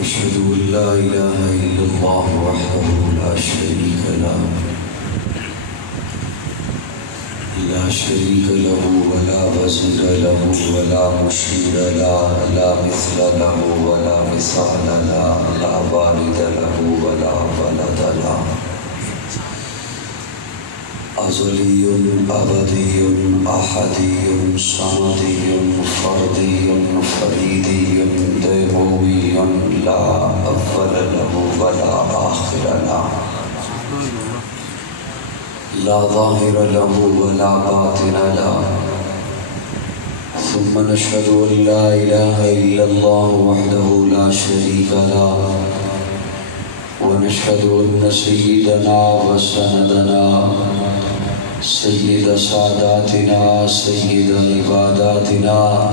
أشهد أن لا إله إلا الله وحده لا شريك له ولا وزير له ولا مشير له لا مثل له ولا مثال له لا والد له ولا ولد له أزلي أبدي أحدي صمدي فردي فريدي ديموي لا أول له ولا آخر له لا ظاهر له ولا باطن له ثم نشهد أن لا إله إلا الله وحده لا شريك له ونشهد أن سيدنا وسندنا سيد ساداتنا سيد عباداتنا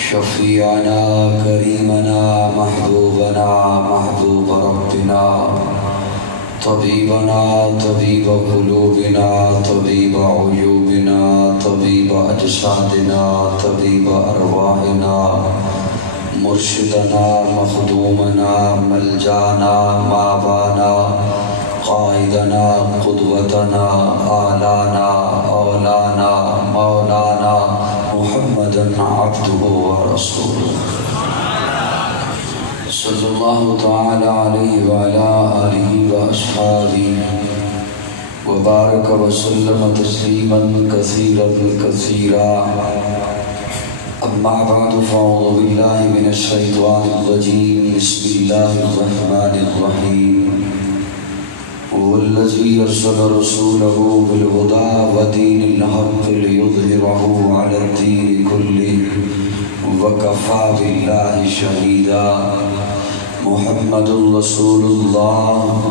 شفيعنا كريمنا محبوبنا محبوب ربنا طبيبنا طبيب قلوبنا طبيب عيوبنا طبيب أجسادنا طبيب أرواحنا مرشدنا مخدومنا ملجانا ماوانا قائدنا قدوتنا آلانا اولانا مولانا محمدا عبده ورسوله صلی اللہ تعالی علیہ وعلى آلہ وأصحابہ وبارک وسلم تسلیما کثیرا کثیرا اما بعد فاعوذ باللہ من الشیطان الرجیم بسم اللہ الرحمن الرحیم والذی ارسل رسوله بالهدى ودین الحق لیظہرہ علی الدین کلہ وکفى باللہ شہیدا محمد رسول اللہ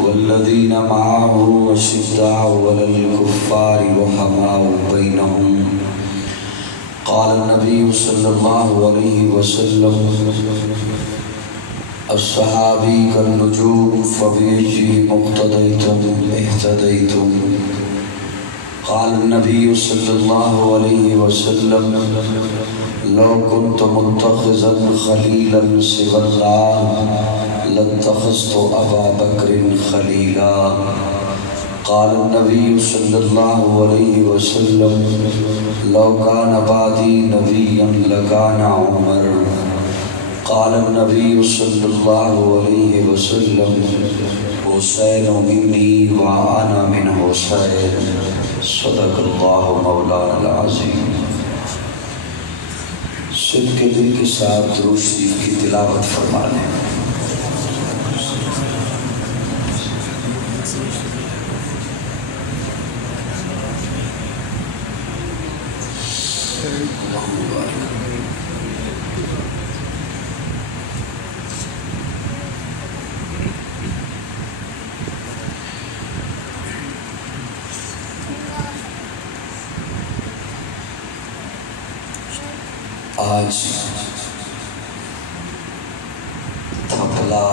والذین معه أشداء على الكفار رحماء بینہم قال النبي صلى الله عليه وسلم الصحابي كالنجوم فبأيهم اقتديتم اهتديتم قال النبي صلى الله عليه وسلم لو كنت متخذا خليلا سوى الله لاتخذت أبا بكر خليلا قال النبي صلى الله عليه وسلم لو كان بعدي نبيا لكان عمر قال النبي صلى الله عليه وسلم حسين مني وأنا من حسين صدق الله مولانا العظيم صدق دل کے ساتھ درود شریف کی تلاوت فرما لیں آج تھپلا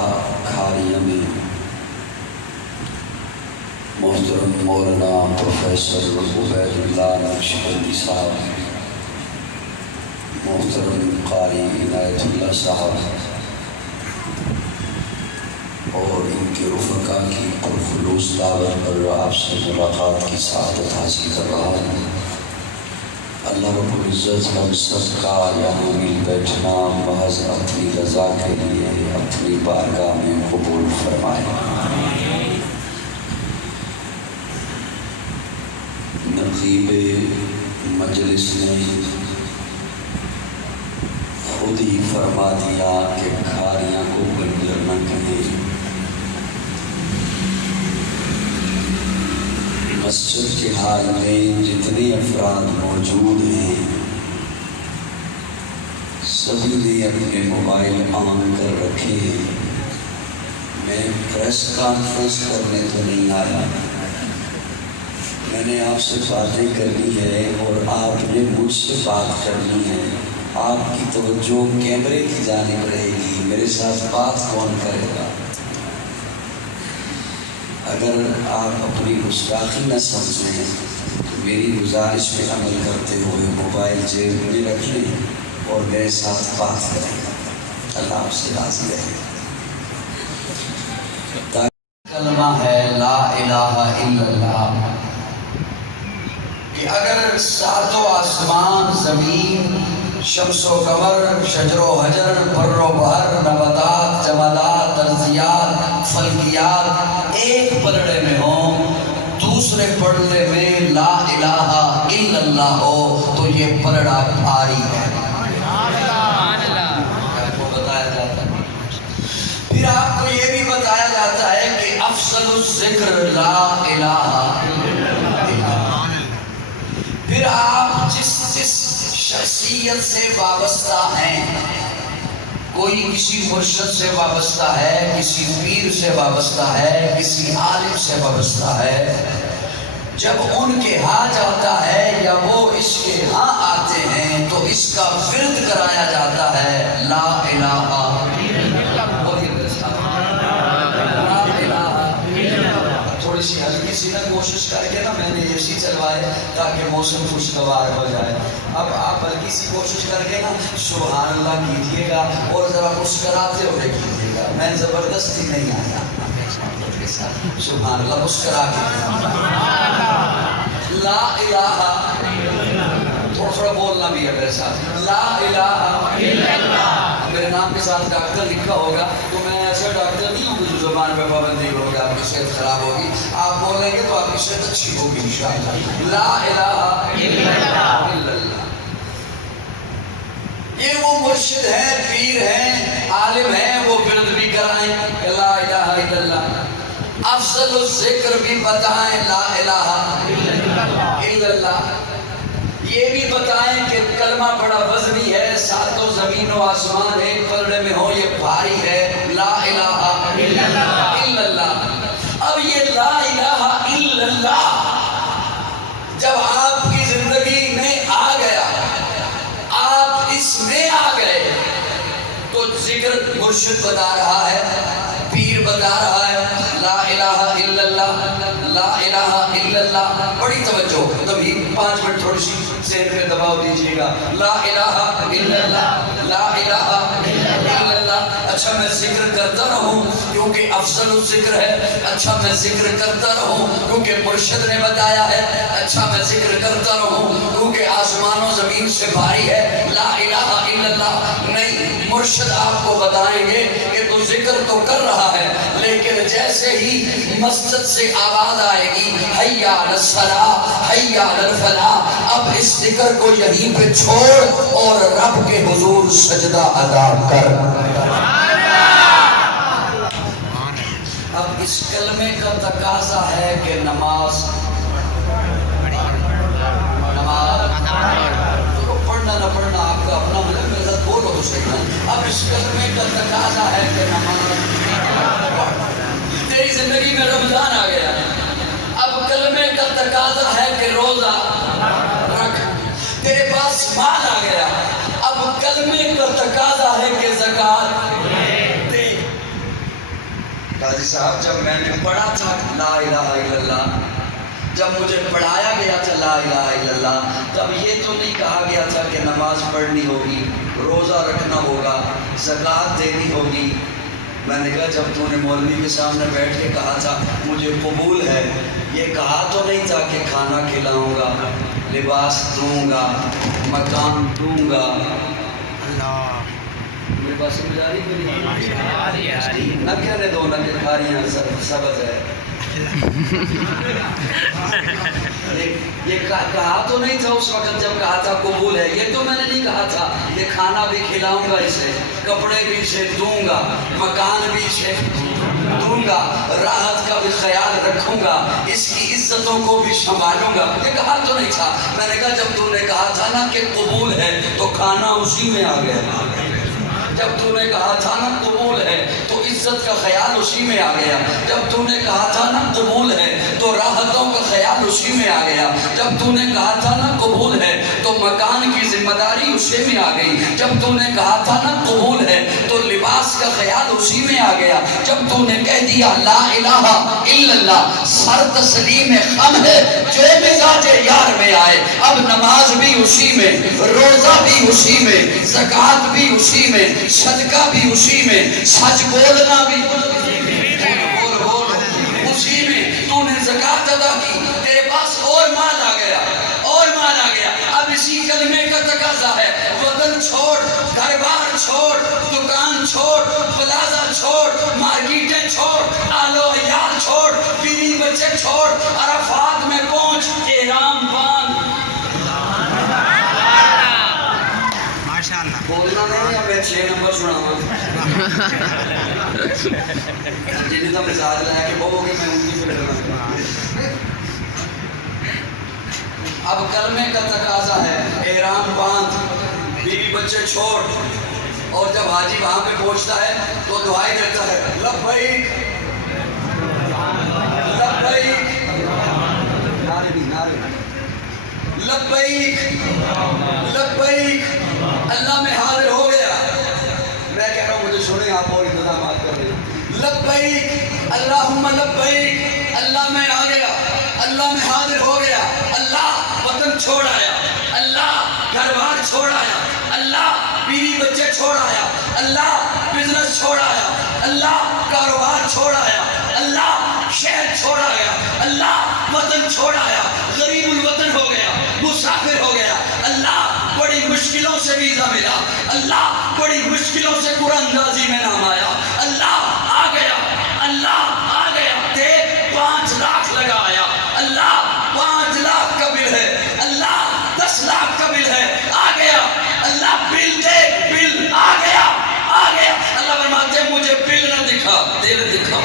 کھاریاں میں محترم مولانا پروفیسر عبید اللہ نقشبندی صاحب محترم قاری عنایت اللہ صاحب اور ان کے رفقا کی پرخلوص دعوت پر آپ سے ملاقات کی سعادت حاصل کر رہا ہوں اللہ رب العزت ہم سب کا یہاں مل بیٹھنا محض اپنی رضا کے لیے اپنی بارگاہ میں قبول فرمائے نقیب مجلس نے خود ہی فرما دیا کہ کھاریاں کو بنجر نہ کہیں مسجد کے حال میں جتنے افراد موجود ہیں سبھی نے اپنے موبائل آن کر رکھے ہیں میں پریس کانفرنس کرنے تو نہیں آیا میں نے آپ سے باتیں کرنی ہے اور آپ نے مجھ سے بات کرنی ہے آپ کی توجہ کیمرے کی جانب رہے گی میرے ساتھ بات کون کرے گا اگر آپ اپنی گستاخی نہ سمجھیں تو میری گزارش پہ عمل کرتے ہوئے موبائل جیب میں رکھ لیں اور میرے ساتھ بات کریں اللہ آپ سے راضی رہے. کلمہ ہے لا الہ الا اللہ کہ اگر ساتوں آسمان، زمین، شمس و قمر، شجر و حجر، بر و بحر، نباتات، جمادات، ارضیات، فلکیات ایک پلڑے میں ہوں، دوسرے پلڑے میں لا الہ الا اللہ ہو تو یہ پلڑا بھاری ہے. آپ کو بتایا جاتا ہے. پھر آپ کو یہ بھی بتایا جاتا ہے کہ افضل الذکر لا الہ الا اللہ. پھر آپ جس شخصیت سے وابستہ ہیں، کوئی کسی مرشد سے وابستہ ہے، کسی پیر سے وابستہ ہے، کسی عالم سے وابستہ ہے، جب ان کے ہاں جاتا ہے یا وہ اس کے ہاں آتے ہیں تو اس کا ورد کرایا جاتا ہے لا الہ الا اللہ. تھوڑی سی ہلکی سی نا کوشش کر کے نا میں نے اے سی چلوائے تاکہ موسم خوشگوار ہو جائے. اب آپ ہلکی سی کوشش کر کے نا سبحان اللہ کیجئے گا اور ذرا مسکراتے ہوئے کیجئے گا. میں زبردستی نہیں آیا. سبحان اللہ مسکرا کے لا الہ، تھوڑا تھوڑا بولنا بھی ہے میرے ساتھ. لا الہ الا اللہ. میرے نام کے ساتھ ڈاکٹر لکھا ہوگا تو میں ایسا ڈاکٹر نہیں ہوں جو زبان پہ پابندی ہوگا آپ کی صحت خراب ہوگی. آپ بولیں گے تو آپ کی صحت اچھی ہوگی انشاءاللہ. لا الہ الا اللہ. یہ وہ مرشد ہیں، پیر ہیں، عالم ہیں، وہ ورد بھی کرائیں لا الہ الا اللہ. افضل الذکر بھی بتائیں لا الہ الا اللہ. یہ بھی بتائیں کہ کلمہ بڑا وزنی ہے، ساتوں زمین و آسمان ایک پلڑے میں ہو، یہ بھاری ہے. لا الہ الا اللہ. اب یہ لا الہ الا اللہ جب آپ کی زندگی میں آ گیا، آپ اس میں آ گئے تو ذکر مرشد بتا رہا ہے، پیر بتا رہا ہے لا الہ الا اللہ، لا الہ الا اللہ. بڑی توجہ، تبھی 5 منٹ تھوڑی سی ذہن پہ دباؤ دیجیے گا. لا الہ الا اللہ، لا الہ الا اللہ. اچھا میں ذکر کرتا رہوں کیونکہ افضل الذکر ہے. اچھا میں ذکر کرتا رہوں کیونکہ مرشد نے بتایا ہے. اچھا میں ذکر کرتا رہوں کیونکہ آسمان و زمین سے بھاری ہے. لا الہ الا اللہ نہیں، مرشد آپ کو بتائیں گے کہ تو ذکر تو کر رہا ہے لیکن جیسے ہی مسجد سے آواز آئے گی حی علی الصلاۃ، حی علی الفلاح، اب اس ذکر کو یہیں پہ چھوڑ اور رب کے حضور سجدہ ادا کر. اب اس کلمے کا تقاضا ہے کہ نماز پڑھنا نہ پڑھنا آپ کا اپنا مطلب، میرے ساتھ بولو تو صحیح ہے. اب اس کلمے کا تقاضا ہے کہ نماز. تیری زندگی میں رمضان آ گیا، اب کلمے کا تقاضا ہے کہ روزہ رکھ. تیرے پاس مال آ گیا، اب کلمے کا تقاضا ہے کہ زکوٰۃ دے. قاضی صاحب جب میں نے پڑھا تھا لا الہ الا اللہ، جب مجھے پڑھایا گیا تھا لا الہ الا اللہ، تب یہ تو نہیں کہا گیا تھا کہ نماز پڑھنی ہوگی، روزہ رکھنا ہوگا، زکوٰۃ دینی ہوگی. میں نے کہا جب تو نے مولوی کے سامنے بیٹھ کے کہا تھا مجھے قبول ہے، یہ کہا تو نہیں تھا کہ کھانا کھلاؤں گا، لباس دوں گا، مکان دوں گا. میرے پاس سمجھ آ رہی ہے؟ نہ کہنے دو نہ کہ کھاریاں سبز ہے. یہ کہا تو نہیں تھا اس وقت جب کہا تھا قبول ہے. یہ تو میں نے نہیں کہا تھا یہ کھانا بھی کھلاؤں گا اسے، کپڑے بھی اسے دوں گا، مکان بھی اسے دوں گا، راحت کا بھی خیال رکھوں گا، اس کی عزتوں کو بھی سنبھالوں گا. یہ کہا تو نہیں تھا. میں نے کہا جب تو نے کہا تھا نا کہ قبول ہے تو کھانا اسی میں آ گیا. جب تو نے کہا تھا نا قبول ہے تو عزت کا خیال اسی میں آ گیا. جب تو نے کہا تھا نا قبول ہے تو راحتوں کا خیال اسی میں آ گیا. جب تو نے کہا تھا نا قبول ہے تو مکان کی ذمہ داری اسی میں آ گئی. جب تو نے کہا تھا نا قبول ہے تو لباس کا خیال اسی میں آ گیا. جب تو نے کہہ دیا لا الہ الا اللہ سر تسلیم خم ہے جو مزاج یار میں آئے. اب نماز بھی اسی میں, روزہ بھی اسی میں, زکوٰۃ بھی اسی میں, صدقہ بھی اسی میں, سچ بولنا بھی اسی میں. تو نے زکوٰۃ ادا کی, تیرے پاس اور مال آ گیا, اور مال آ گیا. اب اسی کلمے کا تقاضا ہے وطن چھوڑ, گھر بار چھوڑ, دکان چھوڑ, پلازا چھوڑ, مارکیٹیں چھوڑ, آل و عیال چھوڑ, بیوی بچے چھوڑ, عرفات میں پہنچ, احرام باندھ. بولنا نہیں ہے, میں 6 نمبر سناؤں جنہیں تو مزاج لایا کہ بہو کہ میں ان کی فکر. اب کلمے کا تقاضا ہے احرام باندھ, بیوی بچے چھوڑ. اور جب حاجی وہاں پہ پہنچتا ہے تو دعائیں دیتا ہے لبیک لبیک لبیک لبیک. اللہ میں حاضر ہو گیا. میں کہہ رہا ہوں مجھے سنیں آپ اور انتظامات کر دیں. لبیک اللہم لبیک, اللہ میں آ گیا, اللہ میں حاضر ہو گیا. اللہ وطن چھوڑ آیا, اللہ گھر بار چھوڑ آیا, اللہ بیوی بچے چھوڑ آیا, اللہ بزنس چھوڑ آیا, اللہ کاروبار چھوڑ آیا, اللہ شہر چھوڑ آیا, اللہ وطن چھوڑ آیا, غریب الوطن ہو گیا, مسافر ہو گیا. اللہ بڑی مشکلوں سے ویزا ملا, اللہ بڑی مشکلوں سے قرآن اندازی میں نام آیا. اللہ آ گیا, اللہ آ گیا. تے 5 لاکھ لگایا, اللہ 5 لاکھ کا بل ہے, اللہ 10 لاکھ کا بل ہے, آ گیا. اللہ بل دے, بل آ گیا, آ گیا. اللہ فرماتے ہیں مجھے بل نہ دکھا, دل دکھا.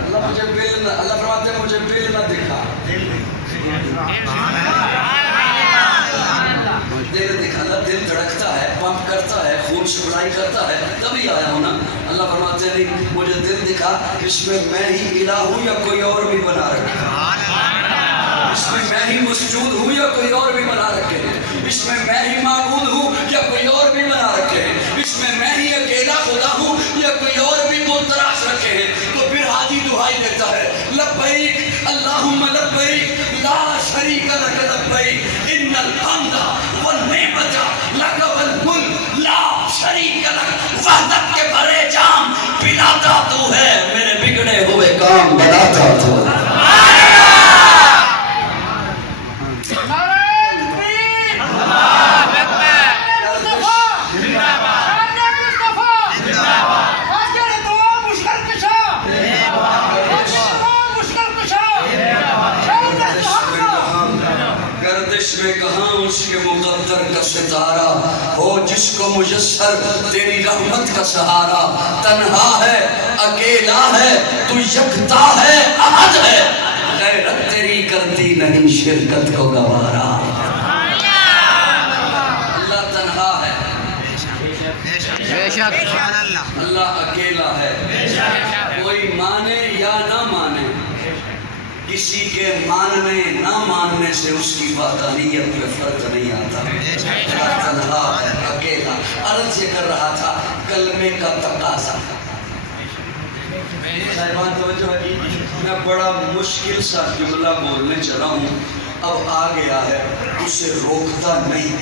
اللہ مجھے بل نہ, اللہ فرماتے ہیں مجھے بل نہ دکھا, دل دکھا. اللہ دل دھڑکتا ہے, پمپ کرتا ہے, خون سپلائی کرتا ہے, تبھی آیا ہوں نا. اللہ فرماتے ہیں نہیں مجھے دل دکھا, اس میں میں ہی الہ ہوں یا کوئی اور بھی بنا رکھا, اس میں میں ہی مسجود ہوں یا کوئی اور بھی بنا رکھے ہیں, اس میں میں ہی معبود ہوں یا کوئی اور بھی بنا رکھے ہیں, اس میں میں ہی اکیلا خدا ہوں یا کوئی اور بھی بت تراش رکھے ہیں. تو پھر حاجی دعائی دیتا ہے لبیک اللہم لبیک لا شریک لک لبیک ان الحمد والنعمت لک والملک لا شریک لک. وحدت کے بھرے جام پلاتا تو ہے, میرے بگڑے ہوئے کام بناتا تو. میں کہاں اس کے مقدر کا ستارہ ہو جس کو میسر تیری رحمت کا سہارا. تنہا ہے, اکیلا ہے, تو یکتا ہے, احد ہے, غیرت تیری کرتی نہیں شرکت کو گوارا. اللہ تنہا ہے, اللہ اکیلا ہے, کوئی مانے یا نہ مانے, کسی کے ماننے نہ ماننے سے اس کی وحدانیت پہ فرق نہیں آتا. تنہا ہے, اکیلا. عرض یہ کر رہا تھا کلمے کا تقاضا. میں بڑا مشکل سا جملہ بولنے چلا ہوں, اب آ گیا ہے, اسے روکتا نہیں.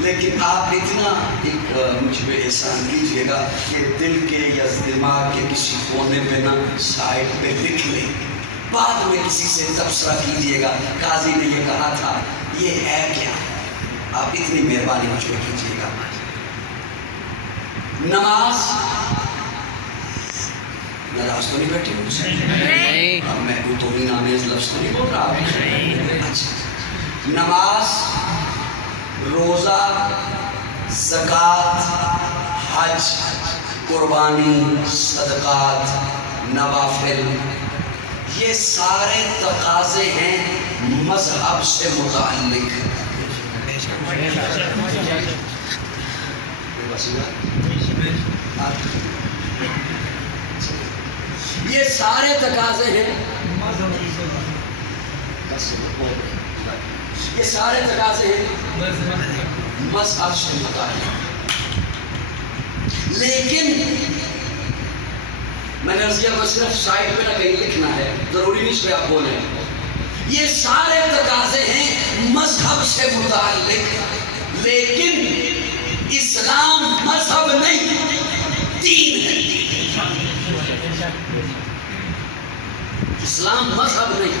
لیکن آپ اتنا ایک مجھ پہ احسان کیجئے گا کہ دل کے یا دماغ کے کسی کونے پہ نہ سائڈ پہ لکھ لیں, بعد میں کسی سے تبصرہ کیجئے گا قاضی نے یہ کہا تھا, یہ ہے کیا. آپ اتنی مہربانی مجھ پہ کیجئے گا. نماز, ناراض تو نہیں بیٹھی مجھ سے, اب میں کوئی توہین آمیز لفظ تو نہیں بول رہا. اچھا, نماز, روزہ, زکوٰۃ, حج, قربانی, صدقات, نوافل, یہ سارے تقاضے ہیں مذہب سے متعلق. یہ سارے تقاضے ہیں یہ سارے تقاضے ہیں مذہب سے متعلق. لیکن میں نے رضیہ کو صرف سائٹ پہ نہ کہیں لکھنا ہے، ضروری نہیں اس پہ آپ بولیں. یہ سارے تقاضے ہیں مذہب سے متعلق، لیکن اسلام مذہب نہیں، دین ہے. اسلام مذہب نہیں،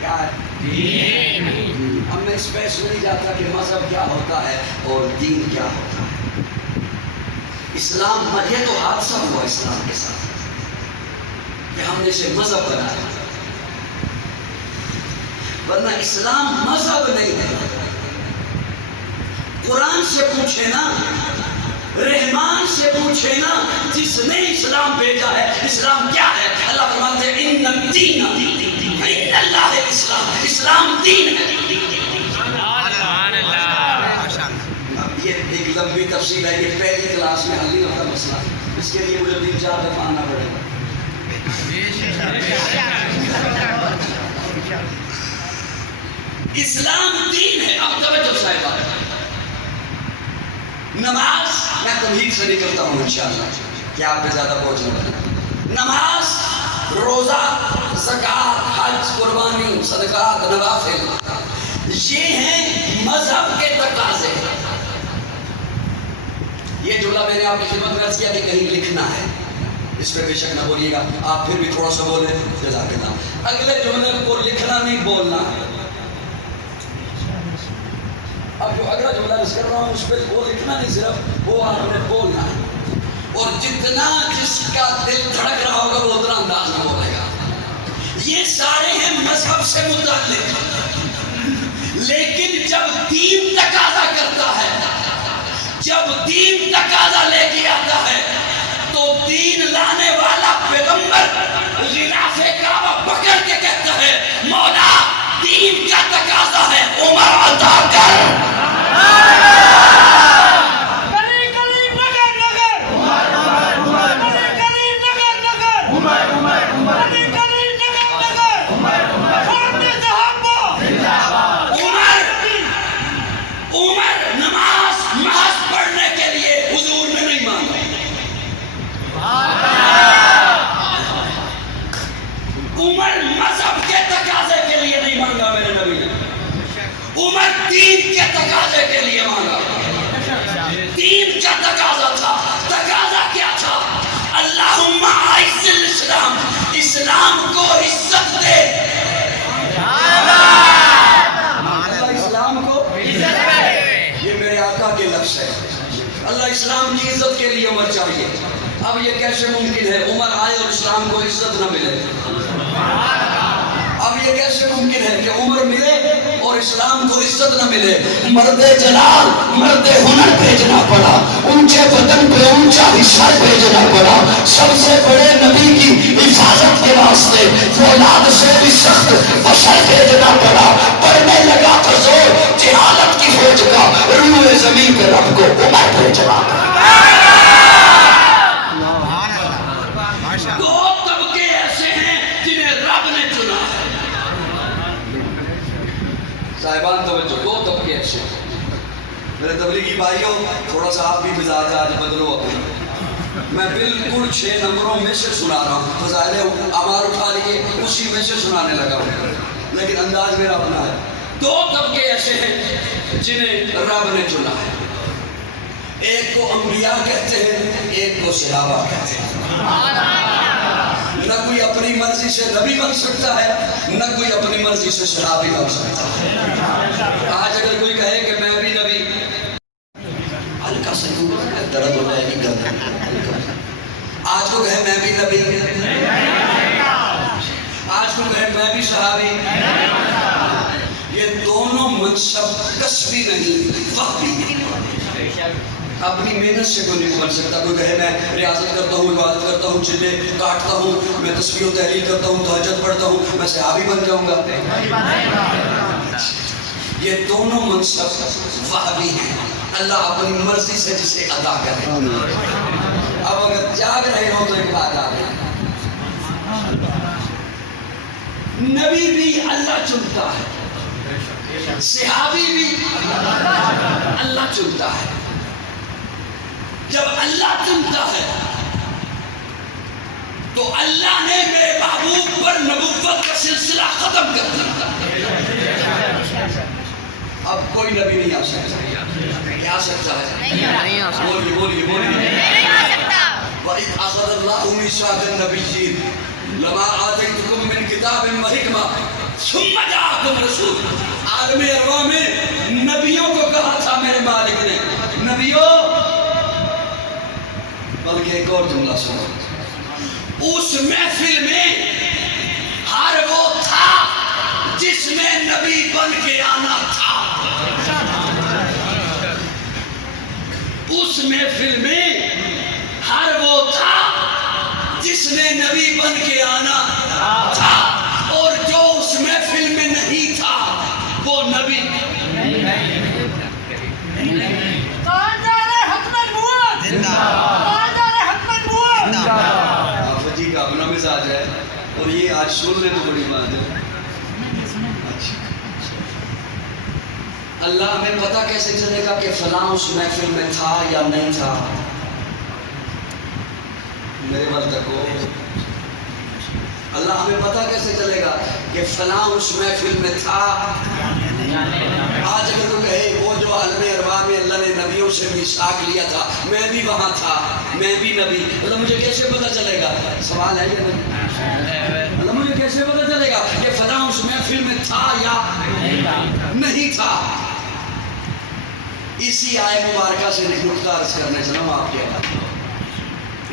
کیا ہے؟ دین. ہم میں اس پیش نہیں جاتا کہ مذہب کیا ہوتا ہے اور دین کیا ہوتا ہے. اسلام، یہ تو حادثہ ہوا اسلام کے ساتھ کہ ہم نے اسے مذہب بنایا، ورنہ اسلام مذہب نہیں ہے. قرآن سے پوچھے نا، رحمان سے پوچھے نا، جس نے اسلام بھیجا ہے اسلام کیا ہے. اللہ فرماتے ہیں ان الدین عند اللہ الاسلام، اسلام دین ہے. اب یہ ایک لمبی تفصیل ہے، یہ پہلی کلاس میں حل نہیں ہوتا مسئلہ، اس کے لیے مجھے 3-4 دفعہ آنا پڑے گا. اسلام دین ہے. اب توجہ صاحبہ، نماز میں تمہید سے نہیں کرتا ہوں انشاءاللہ کہ آپ پہ زیادہ بوجھ نہ بنے. نماز، روزہ، زکوٰۃ، حج، قربانی، صدقات، نوافل، یہ ہیں مذہب کے تقاضے. یہ جملہ میں نے آپ کی خدمت میں عرض کیا کہ کہیں لکھنا ہے، اس پہ بے شک نہ بولیے گا. آپ پھر بھی تھوڑا سا بولیں جزاک اللہ. اگلے جملے کو لکھنا نہیں، بولنا ہے. اب جو اگلا جملہ عرض کر رہا ہوں اس پہ وہ لکھنا نہیں، صرف وہ آپ نے بولنا ہے. اور جتنا جس کا دل دھڑک رہا ہوگا وہ اتنا انداز میں بولے گا. یہ سارے ہیں مذہب سے متعلق، لیکن جب دین تقاضا کرتا ہے، جب دین تقاضا لے کے آتا ہے، تو دین لانے والا پیغمبر غلاف کعبہ پکڑ کے کہتا ہے مولا دین کا تقاضا ہے، عمر عطا کر. عمر دین کے تقاضے کے لیے مانگا. دین کا تقاضا تھا. تقاضا کیا تھا؟ اللہم اعز الاسلام، اسلام کو عزت دے. اللہ اسلام کو عزت دے. یہ میرے آقا کے لفظ ہے. اللہ اسلام کی عزت کے لیے عمر چاہیے. اب یہ کیسے ممکن ہے عمر آئے اور اسلام کو عزت نہ ملے؟ اب یہ کیسے ممکن ہے کہ عمر ملے اور اسلام کو عزت نہ ملے؟ مرد جلال، مرد ہنر بھیجنا پڑا، اونچے بدن پہ اونچا حصہ بھیجنا پڑا. سب سے بڑے نبی کی حفاظت کے واسطے فولاد سے بھی سخت بشر بھیجنا پڑا. پڑنے لگا تو زور جہالت کی فوج کا، روئے زمین پہ رب کو عمر بھیجنا پڑا. دو طبقے ایسے ہیں جنہیں رب نے چنا ہے. صاحبان توجہ، دو طبقے ایسے ہیں. میرے تبلیغی بھائیوں، تھوڑا سا آپ بھی مزاج آج بدلو اپنا. میں بالکل 6 نمبروں میں سے سنا رہا ہوں، فضائل اعمال اٹھا لیے اسی میں سے سنانے لگا ہوں، لیکن انداز میرا اپنا ہے. دو طبقے ایسے ہیں جنہیں رب نے چنا ہے. ایک کو انبیاء کہتے ہیں، ایک کو صحابہ کہتے ہیں. نہ کوئی اپنی مرضی سے نبی بن سکتا ہے، نہ کوئی اپنی مرضی سے صحابی بن سکتا ہے. آج اگر کوئی کہے کہ میں بھی نبی، ہلکا سا درد ہو جائے گی. آج کو کہے میں بھی نبی، آج کو کہے میں بھی صحابی، یہ دونوں منصب کسبی نہیں، وحبی نہیں. اپنی محنت سے کوئی نہیں بن سکتا. کوئی کہے میں ریاضت کرتا ہوں، عبادت کرتا ہوں، چلے کاٹتا ہوں، میں تسبیح و تحلیل کرتا ہوں، تہجد پڑھتا ہوں، میں صحابی بن جاؤں گا. یہ دونوں منصب وحبی ہیں. اللہ اپنی مرضی سے جسے عطا کرے. اب اگر جاگ رہے ہو تو ایک بات آ گئی، نبی بھی اللہ چنتا ہے، صحابی بھی اللہ چنتا ہے۔ جب اللہ چنتا ہے تو اللہ نے میرے محبوب پر نبوت کا سلسلہ ختم کر دیا۔ اب کوئی نبی نہیں آ سکتا۔ کیا آ سکتا ہے؟ نہیں آ سکتا۔ بولیے بولیے بولیے۔ نہیں آ سکتا۔ وَإِذْ أَخَذَ اللَّهُ مِيثَاقَ النَّبِيِّينَ لَمَا آتَيْتُكُم مِّن كِتَابٍ وَحِكْمَةٍ ثُمَّ جَاءَكُمْ رَسُولٌ۔ عالم ارواح میں نبیوں کو کہا تھا میرے مالک نے، نبیوں، بلکہ ایک اور جملہ سنو، اس محفل میں ہر وہ تھا جس میں نبی بن کے آنا تھا۔ اس محفل میں ہر وہ تھا جس نے نبی بن کے آنا تھا، اور جو اس محفل میں نہیں تھا وہ نبی کون جا رہے حتم النبوت؟ کون جا رہے حتم النبوت؟ آپ جی کا اپنا مزاج ہے، اور یہ آج سن لے تو بڑی بات ہے۔ اللہ ہمیں پتہ کیسے چلے گا کہ فلاں اس محفل میں تھا یا نہیں تھا؟ میرے بل تکو، اللہ ہمیں پتہ کیسے چلے گا کہ فلاں اس محفل میں تھا؟ آج اگر تو کہے وہ جو عالم ارواح میں اللہ نے نبیوں سے میثاق لیا تھا، میں بھی وہاں تھا، میں بھی نبی، اللہ مجھے کیسے پتہ چلے گا؟ سوال ہے یہ نہیں؟ اللہ مجھے کیسے پتہ چلے گا کہ فلاں اس محفل میں تھا یا نہیں تھا؟ اسی آیے مبارکہ سے نقطہ عرض کرنے چلا ہوں آپ کے آگے،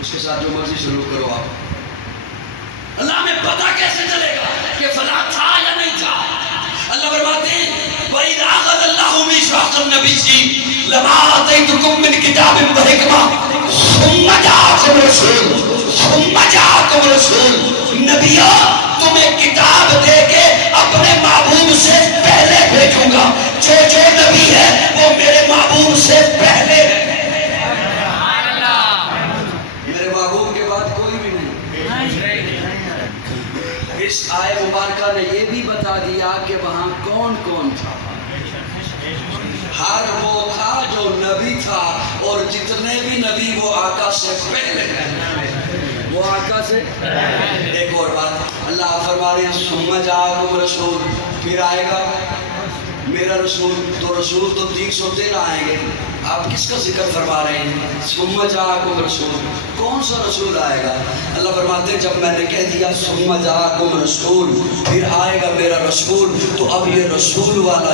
اس کے ساتھ جو مرضی شروع کرو آپ۔ اللہ ہمیں پتہ کیسے چلے گا کہ فلاں تھا یا نہیں تھا؟ اللہ فرماتے ہیں وَإِذْ أَخَذَ اللَّهُ مِيثَاقَ النَّبِيِّينَ لَمَا آتَيْتُكُم مِّن كِتَابٍ وَحِكْمَةٍ ثُمَّ جَاءَكُمْ رَسُولٌ۔ نبیوں، تمہیں کتاب دے کے اپنے محبوب سے پہلے بھیجوں گا۔ جو جو نبی ہے وہ میرے محبوب سے پہلے ہے۔ میرے محبوب کے بعد کوئی بھی نہیں۔ اس آیے مبارکہ نے یہ بھی بتا دیا کہ وہاں کون کون تھا۔ ہر وہ تھا جو نبی تھا، اور جتنے بھی نبی وہ آقا سے پہلے ہیں، وہ آقا سے۔ ایک اور بات، اللہ فرما رہے ہیں ثم جاءکم رسول، پھر آئے گا میرا رسول۔ تو رسول تو 313 آئیں گے، آپ کس کا ذکر فرما رہے ہیں؟ ثم جاءکم رسول، کون سا رسول آئے گا؟ اللہ فرماتے ہیں جب میں نے کہہ دیا ثم جاءکم رسول، پھر آئے گا میرا رسول، تو اب یہ رسول والا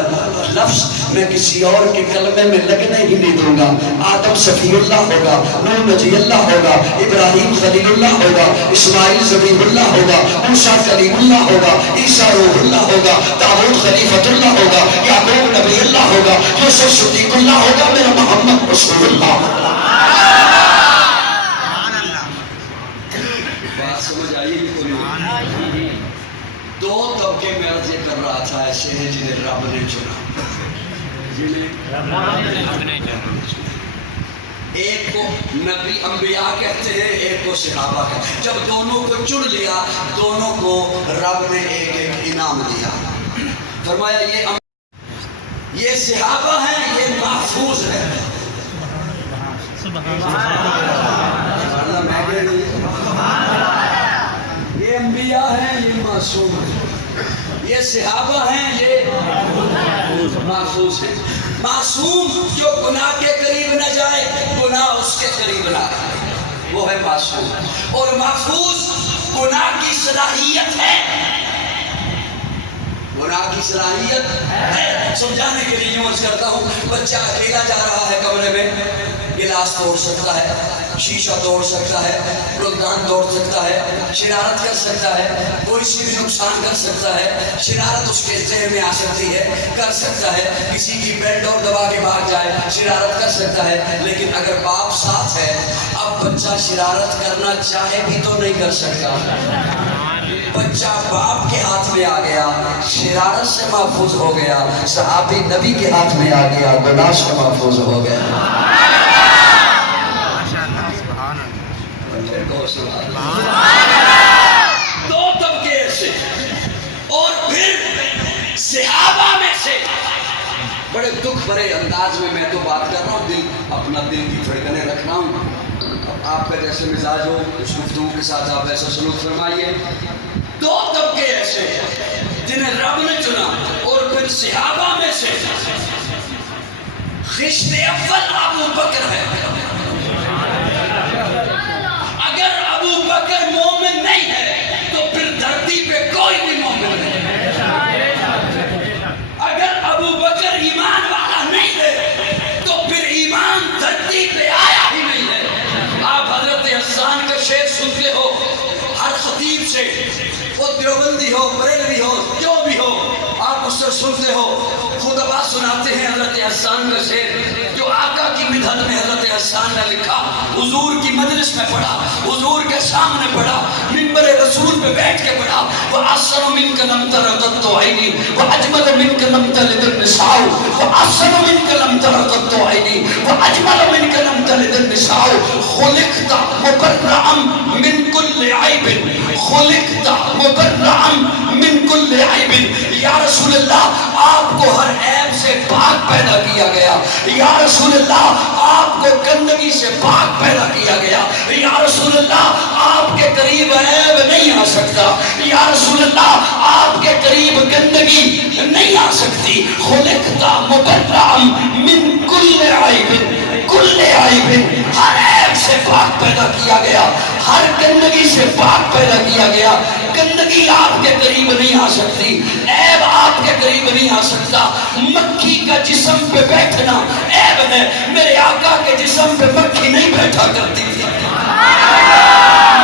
لفظ میں کسی اور کے کلمے میں لگنے ہی نہیں دوں گا۔ آدم صفی اللہ ہوگا، نوح نجی اللہ ہوگا، ابراہیم خلیل اللہ ہوگا، اسماعیل ذبیح اللہ ہوگا، موسیٰ کلیم اللہ ہوگا، عیسیٰ روح اللہ ہوگا، داؤد خلیفۃ اللہ ہوگا، یعقوب نبی اللہ ہوگا، یوسف صدیق اللہ ہوگا، میرا محمد رسول اللہ۔ بات سمجھ آئی کہ کوئی نہیں؟ دو طبقے میں عرض یہ کر رہا تھا، ایسے ہیں جنہیں رب نے چنا۔ ایک کو نبی انبیاء کہتے ہیں، ایک کو صحابہ کہتے ہیں۔ جب دونوں کو چن لیا، دونوں کو رب نے ایک ایک انعام دیا۔ فرمایا یہ صحابہ ہیں، یہ محفوظ ہے۔ یہ انبیاء ہیں، یہ معصوم ہیں۔ یہ صحابہ ہیں، یہ محفوظ ہیں۔ معصوم جو گناہ کے قریب نہ جائے، گناہ اس کے قریب نہ آئے، وہ ہے معصوم۔ اور محفوظ گناہ کی صلاحیت ہے، گناہ کی صلاحیت ہے۔ سمجھانے کے لیے یوں عرض کرتا ہوں، بچہ اکیلا جا رہا ہے کمرے میں، گلاس توڑ سکتا ہے، شیشہ توڑ سکتا ہے، گلدان توڑ سکتا ہے، شرارت کر سکتا ہے، کوئی سی بھی نقصان کر سکتا ہے، شرارت اس کے ذہن میں آ سکتی ہے، کر سکتا ہے، کسی کی بیل ڈور دبا کے بھاگ جائے، شرارت کر سکتا ہے۔ لیکن اگر باپ ساتھ ہے، اب بچہ شرارت کرنا چاہے بھی تو نہیں کر سکتا۔ بچہ باپ کے ہاتھ میں آ گیا، شرارت سے محفوظ ہو گیا، صحابی نبی کے ہاتھ میں آ گیا، گناہ سے محفوظ ہو گیا۔ دو طبقے ایسے، بڑے دکھ بھرے انداز میں تو بات کر رہا ہوں، اپنا دل کی دھڑکنیں رکھ رہا ہوں. آپ کا جیسے مزاج ہو اس گفتگو کے ساتھ آپ ایسا سلوک فرمائیے. 2 طبقے ایسے جنہیں رب نے چنا، اور پھر صحابہ میں سے خشت اول ابو بکر ہے. اگر ابو بکر مومن نہیں ہے تو پھر دھرتی پہ کوئی بھی مومن نہیں. اگر ابو بکر ایمان والا نہیں ہے تو پھر ایمان دھرتی پہ آیا ہی نہیں ہے. آپ حضرت حسان کا شعر سنتے ہو ہر خطیب سے، وہ دیوبندی ہو، بریلوی ہو، جو بھی ہو، آپ اس سے سنتے ہو. خود عباس سناتے ہیں حضرت حسان کا شعر جو آقا کی مدحت میں حضرت حسان نے لکھا. حضور کی مجلس میں پڑھا، حضور کے سامنے پڑھا، منبر رسول پہ بیٹھ کے پڑھا. وَأَحْسَنُ مِنْكَ لَمْ تَرَ قَطُّ عَيْنِي وَأَجْمَلُ مِنْكَ لَمْ تَلِدِ النِّسَاءُ وَأَحْسَنُ مِنْكَ لَمْ تَرَ قَطُّ عَيْنِي وَأَجْمَلُ مِنْكَ لَمْ تَلِدِ النِّسَاءُ خُلِقْتَ مُبَرَّأً مِنْ كُلِّ عَيْبٍ خُلِقْتَ مُبَرَّأً مِنْ كُلِّ عَيْبٍ. یا رسول اللہ آپ کو ہر عیب سے پاک پیدا کیا گیا. یا رسول اللہ آپ کو گندگی سے پاک پیدا کیا گیا. یا رسول اللہ آپ کے قریب عیب نہیں آ سکتا. یا رسول اللہ آپ کے قریب گندگی نہیں آ سکتی. خلقت مبرأ من کل عیب، کل عیب، ہر عیب سے پاک پیدا کیا گیا، ہر گندگی سے پاک پیدا کیا گیا. گندگی آپ کے قریب نہیں آ سکتی، عیب آپ کے قریب نہیں آ سکتا. مکھی کا جسم پہ بیٹھنا عیب ہے، میرے آقا کے جسم پہ مکھی نہیں بیٹھا کرتی تھی.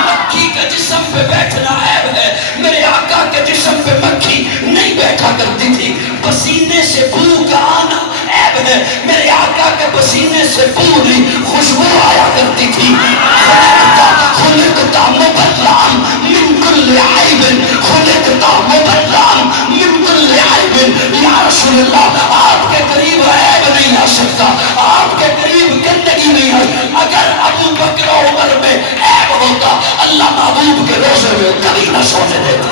مکھی کا جسم پہ بیٹھنا عیب ہے، میرے آقا کے جسم پہ مکھی نہیں بیٹھا کرتی تھی. پسینے سے بو کا آنا عیب ہے، میرے آقا کے پسینے سے پوری خوشبو آیا کرتی تھی. خلقت مبرأ من کل عیب، خلقت مبرأ من کل عیب. یا رسول اللہ آپ کے قریب عیب نہیں آ سکتا، آپ کے قریب گندگی نہیں آئی. اگر ابو بکر و عمر میں عیب ہوتا اللہ محبوب کے روزے میں کبھی نہ سونے دیتا.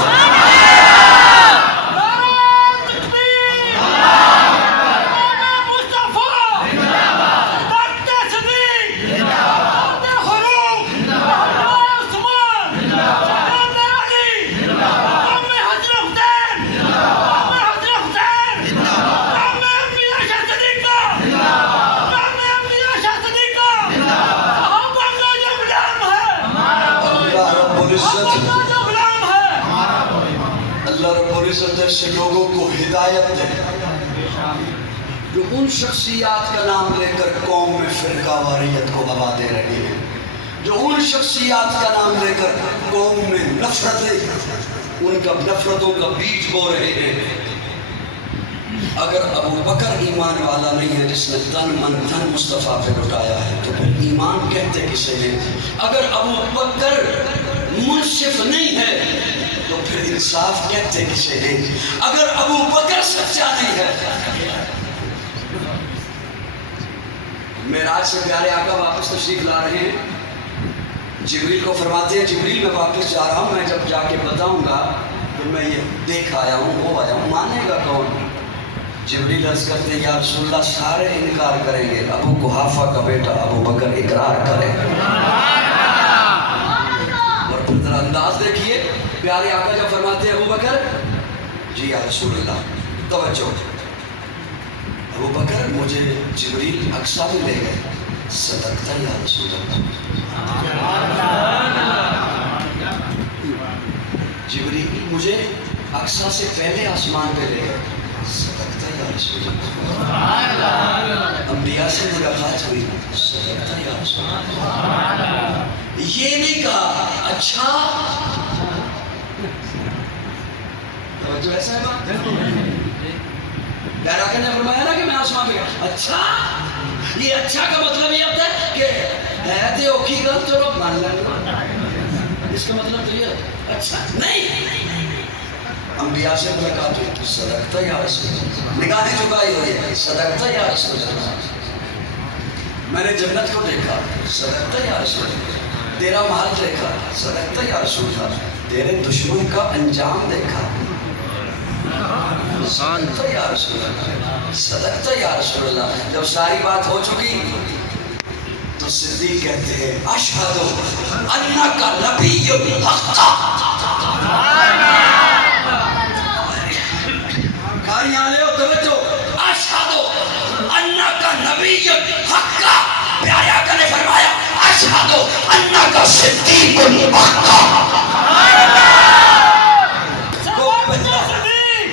سے لوگوں کو ہدایت دے جو ان شخصیات کا نام لے کر قوم میں فرقہ واریت کو ہوا دے رہے ہیں، جو ان شخصیات کا نام لے کر قوم میں ان کا نفرتوں کا بیج بو رہے ہیں. اگر ابو بکر ایمان والا نہیں ہے جس نے تن من دھن مصطفیٰ پہ لٹایا ہے تو پھر ایمان کہتے کسے ہیں؟ اگر ابو بکر منصف نہیں ہے تو پھر انصاف کہتے کسے ہیں؟ اگر ابو بکر سچا نہیں ہے. معراج سے پیارے آقا واپس تشریف لا رہے ہیں، جبریل کو فرماتے ہیں جبریل میں واپس جا رہا ہوں، میں جب جا کے بتاؤں گا کہ میں یہ دیکھ آیا ہوں، وہ آیا ہوں، مانے گا کون؟ جبریل عرض کرتے ہیں یا رسول اللہ سارے انکار کریں گے، ابو قحافہ کا بیٹا ابو بکر اقرار کرے. اور پھر ذرا انداز دیکھیے پیارے آقا جب فرماتے ہیں ابو بکر، جی یا رسول اللہ، توجہ، ابو بکر مجھے جبریل اقصیٰ میں لے گئے، صدقتا یا رسول اللہ. جبریل مجھے اقصیٰ سے پہلے آسمان پہ لے گئے، صدقتا یا رسول اللہ. انبیاء سے ملاقات ہوئی، صدقتا یا رسول اللہ. یہ نہیں کہا اچھا، توجہ ایسا ہے بات. پیارا نے فرمایا نا کہ میں آسمان پہ گیا، اچھا، یہ اچھا کا مطلب یہ ہوتا ہے کہ ہے تے اوکھی گل چلو مان لیں، اس کا مطلب تو یہ اچھا نہیں. انبیاء سے ملاقات ہوئی، صدقتا یا رسول اللہ. نگاہیں جھکائی ہوئی ہے، صدقتا یا رسول اللہ. میں نے جنت کو دیکھا، صدقتا یا رسول اللہ. تیرا محل دیکھا، صدقتا یا رسول اللہ. تیرے دشمن کا انجام دیکھا، صدقت یا رسول اللہ، صدقت یا رسول اللہ۔ جب ساری بات ہو چکی تو صدیق کہتے ہیں اشہد انک نبی حق۔ کاریاں لے ہو توجہ، اشہد انک نبی حق۔ پیارے آقا نے فرمایا اشہد انک صدیق حق۔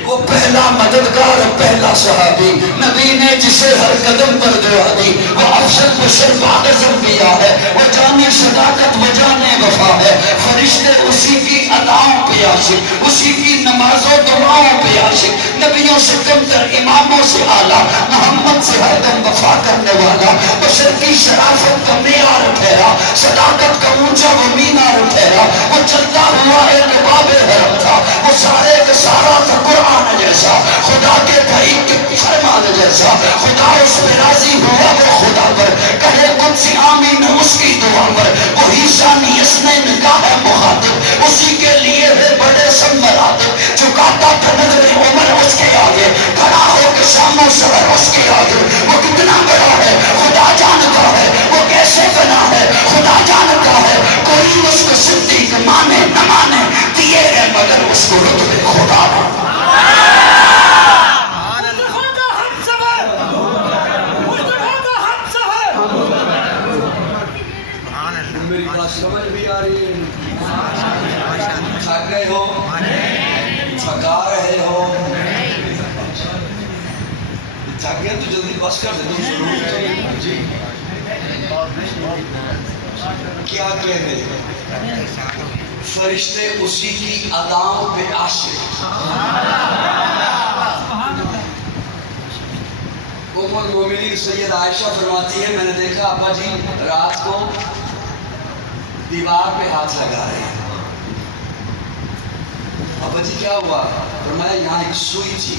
وہ پہلا مددگار، پہلا صحابی، نبی نے جسے ہر قدم پر دعا دی، وہ افضل بشر بعد از انبیاء ہے، وہ جانے صداقت، وہ جانے وفا ہے۔ فرشتے اسی کی اداؤں پہ عاشق، اسی کی نمازوں دعاؤں پہ عاشق، نبیوں سے کم تر، اماموں سے اعلیٰ، محمد سے ہر دم وفا کرنے والا، بشر کی شرافت کا معیار ٹھہرا، صداقت کا اونچا وہ مینار ٹھہرا، وہ چلتا ہوا ایک باب حرم تھا، وہ سارے کا سارا تھا قرآن جیسا، خدا کے بھائی کے فرمان جیسا، خدا اس پہ راضی ہوا وہ خدا پر، کہے قدسی آمین اس کی دعا پر، وہی ثانی اثنین کا ہے مخاطب، اسی کے لیے ہے بڑے سب مراتب، چکاتا تھا نظر عمر اس کے آگے، کھڑا ہو کے شام و سحر اس کے آگے، وہ کتنا بڑا ہے خدا جانتا ہے، وہ کیسے بنا ہے خدا جانتا ہے، کوئی اس کو صدیق مانے نہ مانے، دیے ہیں مگر اس کو رتبے خدا نے۔ میری بات سمجھ بھی آ رہی ہے؟ تھک گئے ہو؟ تھکا رہے ہو؟ تھک گئے تو جلدی بس کر دے، تم ضرور جی کیا کہتے ہیں؟ فرشتے اسی کی اداؤں پہ عاشق۔ ام المومنین سید عائشہ فرماتی ہے میں نے دیکھا ابا جی رات کو دیوار پہ ہاتھ لگا رہے ہیں۔ ابا جی کیا ہوا؟ فرمایا یہاں ایک سوئی تھی،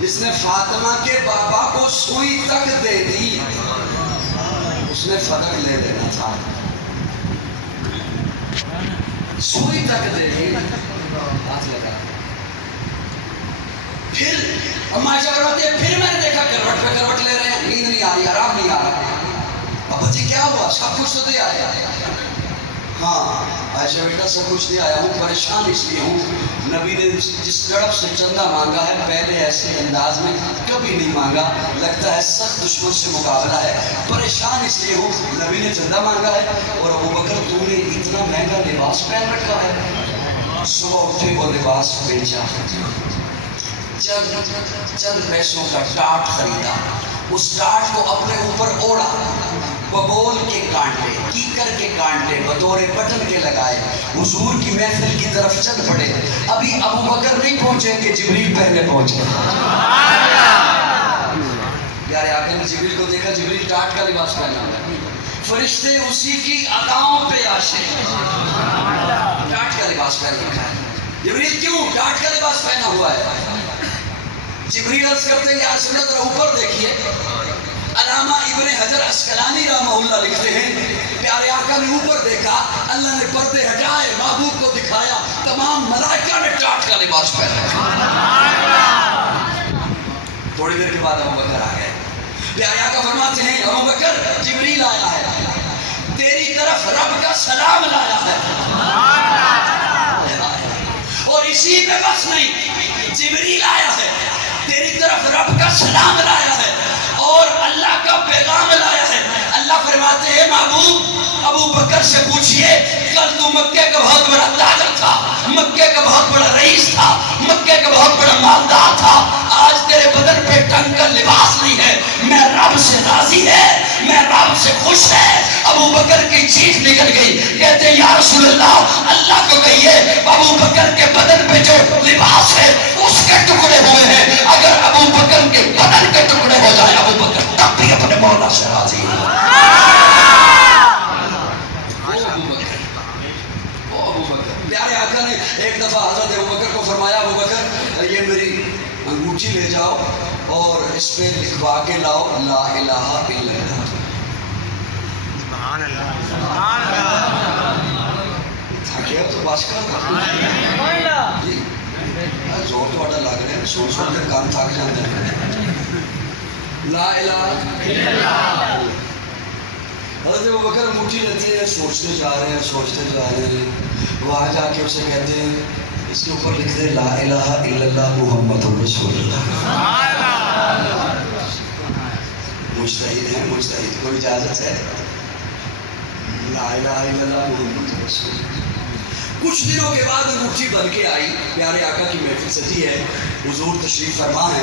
جس نے فاطمہ کے بابا کو سوئی تک دے دی، اس نے فدق لے لینا تھا، سوئی تک دے دی، ہاتھ لگا۔ پھر عائشہ فرماتی ہے پھر میں نے دیکھا کروٹ پہ کروٹ لے رہے ہیں، نیند نہیں آ رہی، آرام نہیں آ رہا۔ ابا جی کیا ہوا؟ سب کچھ تو دے آیا۔ ہاں عائشہ بیٹا سب کچھ دے آیا ہوں، پریشان اس لیے ہوں، نبی نے جس طرف سے چندہ مانگا ہے پہلے ایسے انداز میں کبھی نہیں مانگا، لگتا ہے سخت دشمن سے مقابلہ ہے، پریشان اس لیے ہوں، نبی نے چندہ مانگا ہے اور ابو بکر تو نے اتنا مہنگا لباس پہن رکھا ہے، صبح اٹھے وہ لباس بیچا، چند پیسوں کا ٹاٹ خریدا، اس ٹاٹ کو اپنے اوپر اوڑا، ببول کے کانٹے، کیکر کے کانٹے بطور بٹن کے لگائے، حضور کی محفل کی طرف چل پڑے۔ ابھی ابو بکر نہیں پہنچے کہ جبریل پہلے پہنچے۔ پیارے آقا نے جبریل کو دیکھا، جبریل ٹاٹ کا لباس پہنا ہوا ہے، فرشتے اسی کی اداؤں پہ عاشق، ٹاٹ کا لباس پہن رکھا ہے۔ جبریل کیوں؟ ٹاٹ کا لباس پہنا ہوا ہے۔ جبریل عرض کرتے ہیں یا رسول اللہ ذرا اوپر دیکھیے۔ علامہ ابن حجر عسقلانی رحمہ اللہ لکھتے ہیں پیارے آقا نے اوپر دیکھا، اللہ نے پردے ہٹائے، محبوب کو دکھایا، تمام ملائکہ نے ٹاٹ کا لباس پہن رکھا۔ تھوڑی دیر کے بعد ابو بکر آ گئے، پیارے آقا فرماتے ہیں ابو بکر جبریل آیا ہے، تیری طرف رب کا سلام لایا ہے، اور اسی پہ بس نہیں، جبریل آیا ہے تیری طرف رب کا سلام لایا ہے اور اللہ کا پیغام لایا ہے۔ اللہ فرماتے ہیں محبوب ابو بکر سے پوچھئے کل تو مکے کا بہت بڑا تاجر تھا، مکے کا بہت بڑا رئیس تھا، مکے کا بہت بڑا مالدار تھا، آج تیرے بدن پہ ٹنگ کا لباس نہیں ہے، میں رب سے راضی ہے، میں رب سے خوش ہے۔ ابو بکر کی چیخ نکل گئی، کہتے ہیں یا رسول اللہ اللہ کو کہیے ابو بکر کے بدن پہ جو لباس ہے اس کے ٹکڑے ہوئے ہیں، اگر ابو بکر کے بدن کے ٹکڑے ہو جائے ابو بکر تب بھی اپنے مولا سے راضی ہے۔ پیارے آقا نے ایک دفعہ حضرت ابو بکر کو فرمایا ابو بکر یہ میری انگوٹھی لے جاؤ اور اس پہ لکھوا کے لاؤ لا الہ الا اللہ۔ سبحان اللہ، سبحان اللہ، تھا کیا تو بس کر جی زور تھوڑا لگ رہا ہے سوچ سوچ کے کام تھک جاتے ہیں لا الہ الا اللہ حضرت ابوبکر انگوٹھی لیتے ہیں سوچتے جا رہے ہیں وہاں جا کے اسے کہتے ہیں اس کے اوپر لکھ دے لا الہ الا اللہ محمد رسول اللہ مجتہد کو اجازت ہے لا الہ الا اللہ محمد رسول اللہ کچھ دنوں کے بعد انگوٹھی بن کے آئی پیارے آقا کی محفل سجی ہے حضور تشریف فرما ہے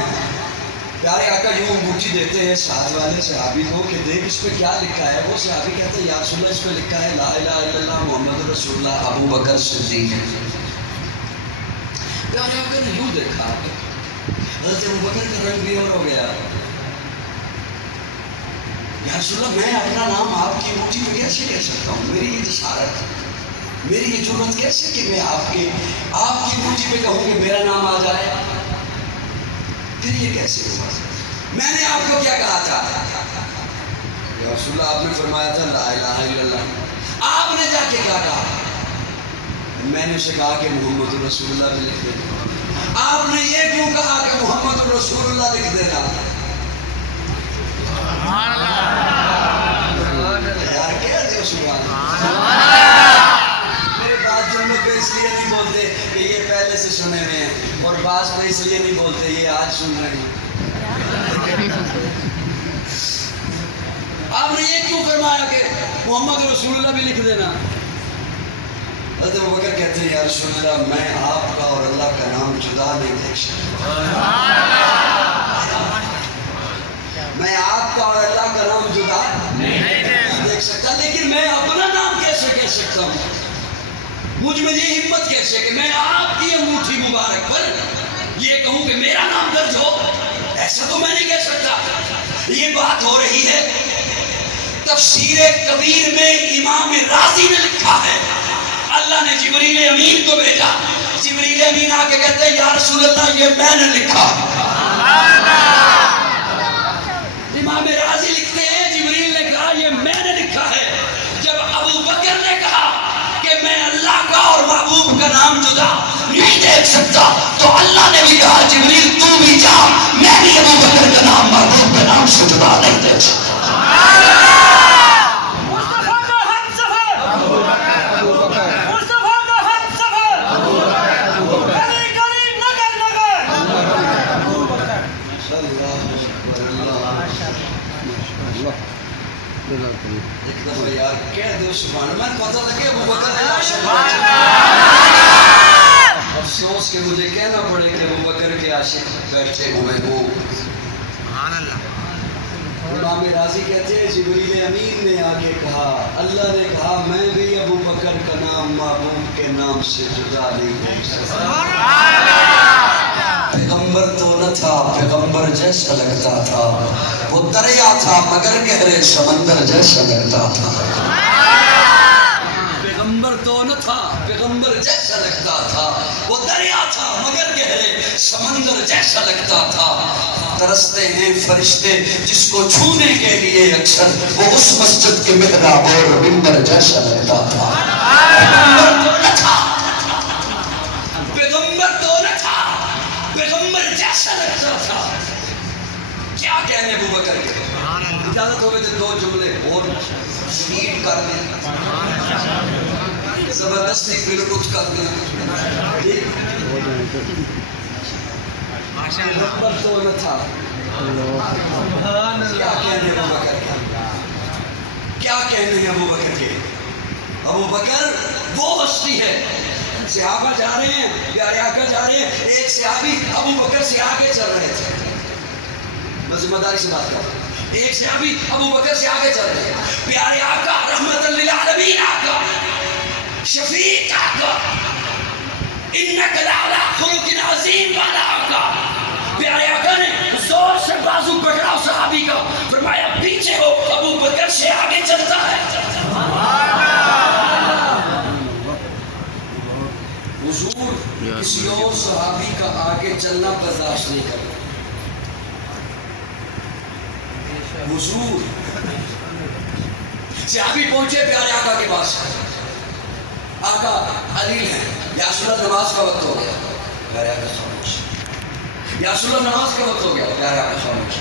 پیارے آقا یوں انگوٹھی دیتے ہیں ساتھ والے صحابی کو کہ دیکھ اس پہ کیا لکھا ہے وہ صحابی کہتے ہیں یا رسول اللہ اس پہ لکھا ہے لا الہ الا اللہ محمد رسول اللہ ابو بکر صدیق پیارے آقا نے یوں دیکھا حضرت ابو بکر کا رنگ بھی اور ہو گیا یا رسول اللہ میں اپنا نام آپ کی انگوٹھی پہ کیسے کہہ سکتا ہوں میری یہ جسارت میری یہ جرات کیسے کہ میں آپ کی انگوٹھی پہ کہوں کہ میرا نام آ جائے پھر یہ کیسے ہوا میں نے آپ کو کیا کہا تھا یا رسول اللہ آپ نے فرمایا تھا لا الہ الا اللہ آپ نے جا کے کیا کہا میں نے اسے کہا کہ محمد رسول اللہ بھی لکھ دینا آپ نے یہ کیوں کہا کہ محمد رسول اللہ لکھ دینا یار کہہ دے سبحان میرے بات جملوں پہ اس لیے نہیں بولتے کہ یہ پہلے سے سنے ہوئے ہیں اور بعض پہ اس لیے نہیں بولتے یہ آج سن رہے ہیں آپ نے یہ کیوں فرمایا کہ محمد رسول اللہ بھی لکھ دینا حضرت ابوبکر کہتے ہیں یا رسول اللہ میں آپ کا اور اللہ کا نام جدا نہیں دیکھ سکتا میں آپ کا اور اللہ کا نام جدا نہیں دیکھ سکتا لیکن میں اپنا نام کیسے کہہ سکتا ہوں مجھ میں یہ ہمت کیسے کہ میں آپ کی انگوٹھی مبارک پر یہ کہوں کہ میرا نام درج ہو ایسا تو میں نہیں کہہ سکتا یہ بات ہو رہی ہے تفسیر کبیر میں امام رازی نے لکھا ہے اللہ نے جبریل امین کو بھیجا جبریل امین آ کے کہتے ہیں یا رسول اللہ یہ میں نے لکھا امام رازی لکھتے ہیں جبریل نے کہا یہ میں نے لکھا ہے جب ابو بکر نے کہا کہ میں اللہ کا اور محبوب کا نام جدا نہیں دیکھ سکتا تو اللہ نے بھی کہا جبریل تو بھی جا میں بھی ابو بکر کا نام محبوب کا نام سے جدا نہیں دیکھ سکتا ایک دفعہ یار کہہ دو سبحان اللہ پتہ لگے ابو بکر افسوس کہ مجھے کہنا پڑے کہ ابو بکر کے عاشق بیٹھے ہوئے ہوں امام رازی کہتے ہیں جبریل امین نے آگے کہا اللہ نے کہا میں بھی ابو بکر کا نام محبوب کے نام سے جدا نہیں دیکھ سکتا پیغمبر تو نہ تھا پیغمبر جیسا لگتا تھا وہ دریا تھا مگر گہرے سمندر جیسا لگتا تھا پیغمبر تو نہ تھا پیغمبر جیسا لگتا تھا وہ دریا تھا مگر گہرے سمندر جیسا لگتا تھا ترستے ہیں فرشتے جس کو چھونے کے لیے اکثر وہ اس مسجد کے محراب اور منبر جیسا لگتا تھا پیغمبر تو نہ تھا پیغمبر تو نہ تھا پیغمبر جیسا لگتا تھا کیا کہنے ابو بکر کے اجازت ہوئے تو دو جملے اور سپیڈ کر دیں زبردستی پھر کر دیں پیغمبر تو نہ تھا کیا کہنے ابو بکر کے کیا کہنے ابو بکر کے ابو بکر وہ ہستی ہے صحابہ جا رہے ہیں پیارے آقا جا رہے ہیں ایک صحابی ابو بکر سے آگے چل رہے تھے میں ذمہ داری سے بات کر رہا ہوں ایک صحابی ابو بکر سے آگے چل رہے ہیں پیارے آقا رحمت للعالمین آقا شفیق آقا انک لعلی خلق عظیم والا آقا پیارے آقا نے زور سے بازو پکڑا صحابی کا فرمایا پیچھے ہو ابو بکر سے آگے چلتا ہے حضور کسی اور صحابی کا آگے چلنا برداشت نہیں کرتا حضور صحابی پہنچے پیارے آقا کے پاس آقا علیل ہیں، یا رسول اللہ نماز کا وقت ہو گیا، پیارے آقا خاموش، یا رسول اللہ نماز کا وقت ہو گیا، پیارے آقا خاموش.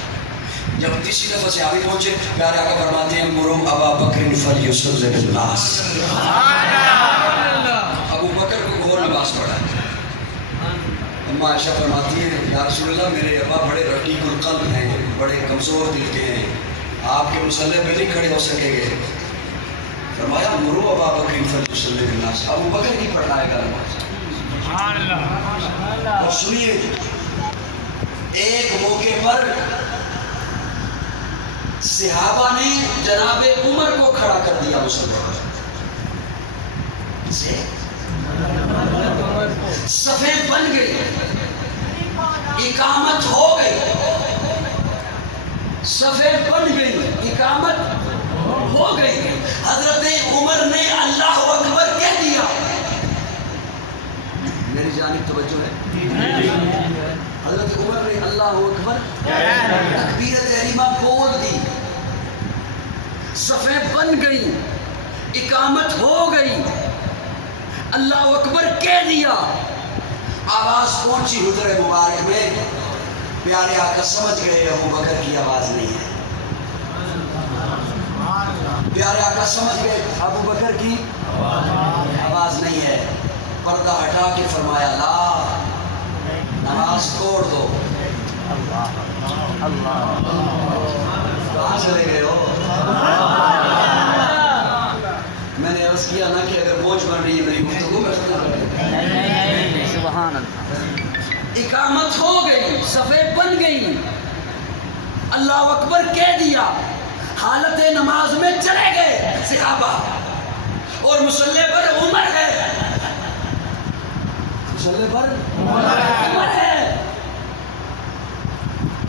جب تیسری دفعہ صحابی پہنچے، پیارے آقا فرماتے ہیں مروا ابا بکر فلیصلی بالناس، ابو بکر کو گھور نماز پڑھائیں. اما عائشہ فرماتی ہیں یا رسول اللہ میرے ابا بڑے رقیق القلب ہیں، بڑے کمزور دل کے ہیں، آپ کے مصلی پہ نہیں کھڑے ہو سکیں گے. فرمایا مروا ابا بکر فلیصلی بالناس، ابو بکر ہی پڑھائے گا نماز. اور سنیے، ایک موقع پر صحابہ نے جناب عمر کو کھڑا کر دیا مصلی پر. صفیں بن گئی، اقامت ہو گئی، صفیں بن گئی، اقامت ہو گئی. حضرت عمر نے اللہ اکبر کہہ دیا. میری جانب توجہ ہے. حضرت عمر نے اللہ اکبر تکبیر تحریمہ بول دی، صفیں بن گئی، اقامت ہو گئی، اللہ اکبر کہہ دیا. آواز پہنچی حضرت مبارک میں، پیارے آقا سمجھ گئے ابو بکر کی آواز نہیں ہے. پیارے آقا سمجھ گئے ابو بکر کی آواز نہیں ہے. پردہ ہٹا کے فرمایا لا، نماز توڑ دو. کہاں چلے گئے ہو؟ میں نے عرض کیا نا کہ اگر بوجھ بن رہی ہے میری گفتگو میں ختم کر دیں. سبحان اللہ. اقامت ہو گئی، صفیں بن گئی، اللہ اکبر کہہ دیا، حالت نماز میں چلے گئے صحابہ، اور مصلی پر عمر ہے، مصلی پر عمر ہے.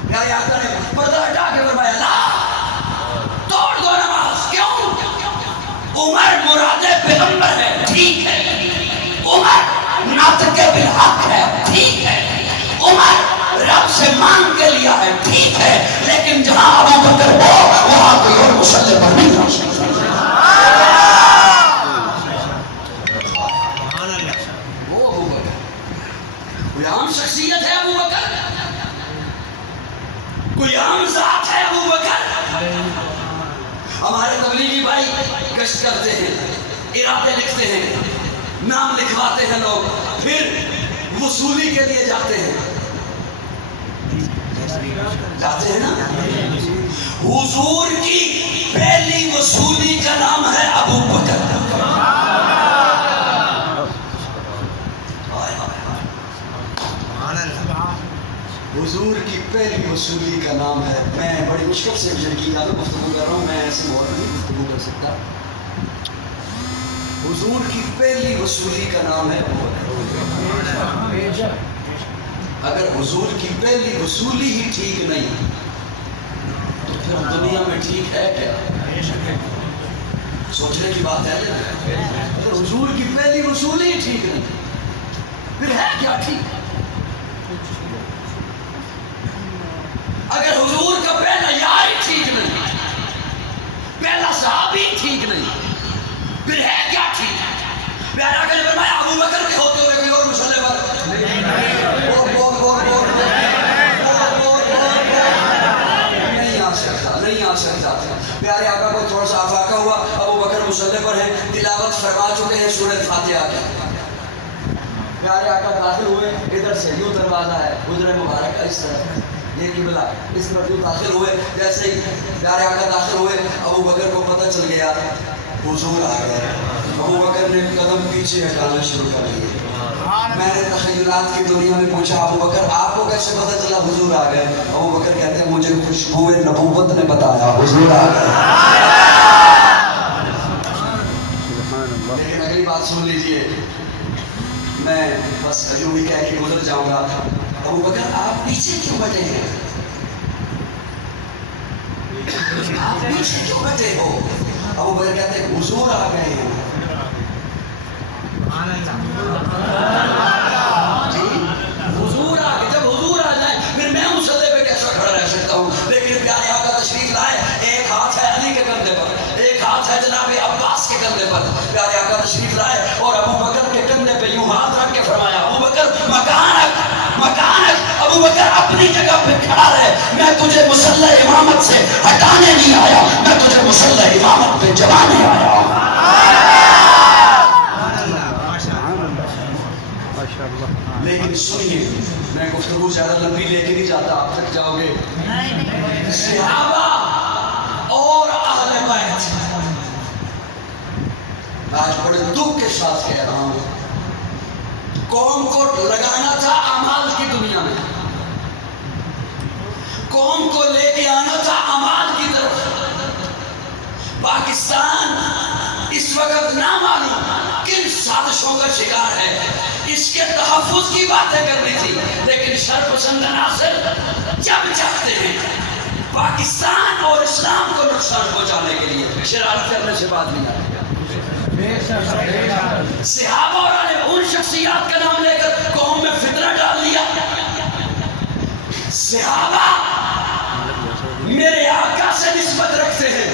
پیارے آقا نے پردہ ہٹا کے فرمایا لا، توڑ دو نماز. کیوں؟ عمر مراد پیغمبر ہے، ٹھیک ہے. عمر ناطق بالحق ہے، ٹھیک ہے. عمر رب سے مانگ کے لیا ہے، ٹھیک ہے. لیکن جہاں ابو بکر ہو وہاں کوئی اور مصلی پر نہیں ہو سکتا. وہ ابو بکر کوئی عام شخصیت ہے، ابو بکر کوئی عام ذات ہے. ابو بکر ہمارے تبلیغی بھائی گشت کرتے ہیں، ارادے لکھتے ہیں، نام لکھواتے ہیں لوگ، پھر وصولی کے لیے جاتے ہیں نا. حضور کی پہلی وصولی کا نام ہے ابو بکر. حضور کی پہلی وصولی کا نام ہے. میں بڑی مشکل سے یقین میں گفتگو کر رہا ہوں، میں ایسے ماحول میں نہیں گفتگو کر سکتا. حضور کی پہلی وصولی کا نام ہے ابو بکر. اگر حضور کی پہلی وصولی ہی ٹھیک نہیں تو پھر دنیا میں ٹھیک ہے کیا؟ سوچنے کی بات ہے. اگر حضور کی پہلی وصولی ہی ٹھیک نہیں پھر ہے کیا ٹھیک؟ اگر حضور کا پہلا یار ہی ٹھیک نہیں، پہلا صحابی ٹھیک نہیں، پھر ہے کیا ٹھیک؟ پیارے آقا نے فرمایا ابو بکر کے ہوتے ہوئے کوئی اور مصلی پر نہیں آ سکتا. پیارے آقا کو تھوڑا سا افاقہ ہوا، ابو بکر مصلی پر ہیں، تلاوت فرما چکے ہیں سورۃ فاتحہ کی. پیارے آقا داخل ہوئے، ادھر سے یوں دروازہ ہے، حجرہ مبارک کا اس طرف یہ قبلہ، اس طرف یوں داخل ہوئے. جیسے ہی پیارے آقا داخل ہوئے، ابو بکر کو پتہ چل گیا حضور آ گئے. ابو بکر نے قدم پیچھے ہٹانا شروع کر دیے. میں نے تخیلات کی دنیا میں پوچھا ابو بکر آپ کو کیسے پتہ چلا حضور آ گئے؟ ابو بکر کہتے ہیں مجھے خوشبو نبوت نے بتایا حضور آ گئے. لیکن اگلی بات سن لیجئے، میں بس یوں ہی کہہ کے گزر جاؤں گا. ابو بکر آپ پیچھے کیوں بیٹھے ہیں؟ آپ پیچھے کیوں بیٹھے ہو؟ ابو بکر کہتے ہیں حضور آ گئے ہیں. حضور آ گئے. جب حضور آ جائیں پھر میں مصلی پہ کیسا کھڑا رہ سکتا ہوں؟ لیکن پیارے آقا تشریف لائے، ایک ہاتھ ہے علی کے کندھے پر، ایک ہاتھ ہے جناب عباس کے کندھے پر. پیارے آقا تشریف لائے اور ابو بکر کے کندھے مسلح امامت سے ہٹانے نہیں آیا، میں تجھے مسلح امامت پہ جلانے آیا ہوں۔ لیکن سنیے، میں گفتگو زیادہ لمبی لے کے نہیں جاتا، آپ تک جاؤ گے۔ صحابہ اور اہل بیت، آج بڑے دکھ کے ساتھ کہہ رہا ہوں، قوم کو لگانا تھا اعمال کی دنیا میں، قوم کو لے کے آنا تھا اعمال کی طرف۔ پاکستان اس وقت نہ معلوم کن سازشوں کا شکار ہے، اس کے تحفظ کی باتیں کرنی تھی، لیکن شرپسند عناصر جب چاہتے ہیں پاکستان اور اسلام کو نقصان پہنچانے کے لیے شرارت کرنے سے بات نہیں آتی۔ صحابہ اور ان شخصیات کا نام لے کر قوم میں فتنہ ڈال دیا۔ صحابہ میرے آقا سے نسبت رکھتے ہیں،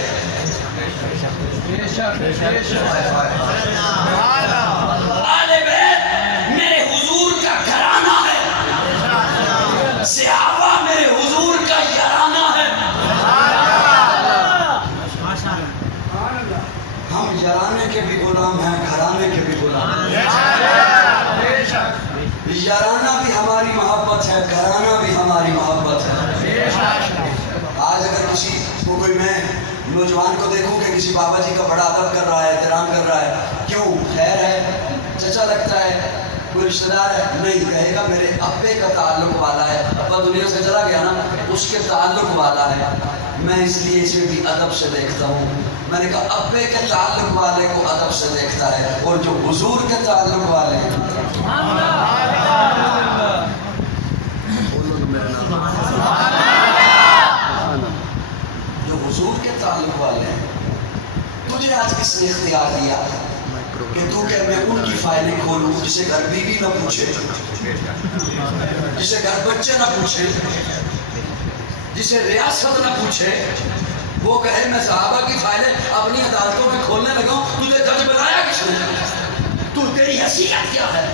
آل بیت میرے حضور کا گھرانہ ہے، صحابہ میرے حضور کا یارانہ ہے۔ ہم یارانے کے بھی غلام ہیں، گھرانے کے بھی غلام ہیں۔ یارانہ بھی ہماری محبت ہے، گھرانہ بھی ہماری محبت ہے۔ آج اگر کسی کو کوئی میں نوجوان کو دیکھوں کہ کسی بابا جی کا بڑا ادب کر رہا ہے، احترام کر رہا ہے، کیوں؟ خیر ہے، چچا لگتا ہے، کوئی رشتہ دار ہے؟ نہیں، کہے گا میرے ابے کا تعلق والا ہے، ابا دنیا سے چلا گیا نا، اس کے تعلق والا ہے، میں اس لیے اسے بھی ادب سے دیکھتا ہوں۔ میں نے کہا ابے کے تعلق والے کو ادب سے دیکھتا ہے، اور جو حضور کے تعلق والے ہیں جو حضور کے تعلق والے ہیں، تجھے آج کس نے اختیار دیا کہ تو کہ میں ان کی فائلیں کھولوں جسے گھر بیوی نہ پوچھے، جسے گھر بچے نہ پوچھے، جسے ریاست نہ پوچھے، وہ کہے میں صحابہ کی فائلیں اپنی عدالتوں میں کھولنے لگا ہوں، تجھے جج بنایا کس نے؟ تو تیری حیثیت کیا ہے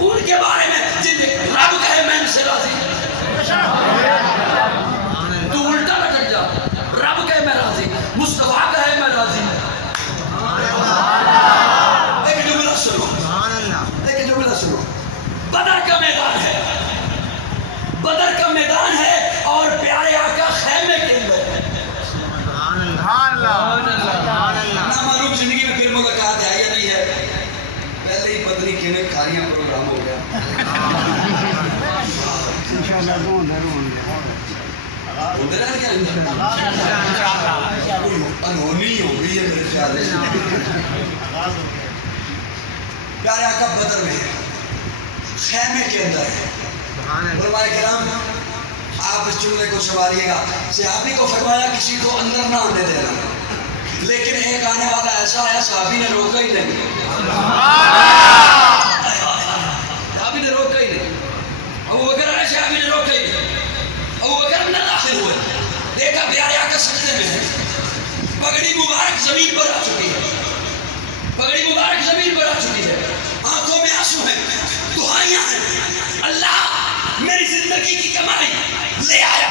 ان کے بارے میں جن رب کہے میں ان سے راضی؟ تو الٹا لٹک جا، رب کہے میں راضی، مصطفیٰ کہے میں راضی۔ ایک جملہ سنو، ایک جملہ سنو، بدر کا میدان ہے، بدر کا میدان ہے اور پیارے آقا خیمے کے اندر ہے۔ نامعلوم زندگی میں پھر ملاقات ہے یا نہیں ہے؟ پہلے ہی پتنی کھینے کھاریاں پروگرام ہو گیا۔ ادھر ہے کیا انہونی ہو گئی ہے میرے خیال سے۔ پیارے آقا بدر میں ہے، خیمے کے اندر ہے۔ علماء کرام آپ اس جملے کو سنبھالیے گا، صحابی کو فرمایا کسی کو اندر نہ آنے دینا، لیکن ایک آنے والا ایسا آیا صحابی نے روکا ہی نہیں، صحابی نے روکا ہی نہیں۔ ابو بکر آئے، صحابی نے روکا ہی نہیں۔ ابو بکر اندر داخل ہوئے، دیکھا پیارے آقا سجدے میں ہے، پگڑی مبارک زمین پر آ چکی ہے، پگڑی مبارک زمین پر آ چکی ہے، آنکھوں میں آنسو ہیں، دعائیاں ہیں، اللہ میری زندگی کی کمائی لے آیا،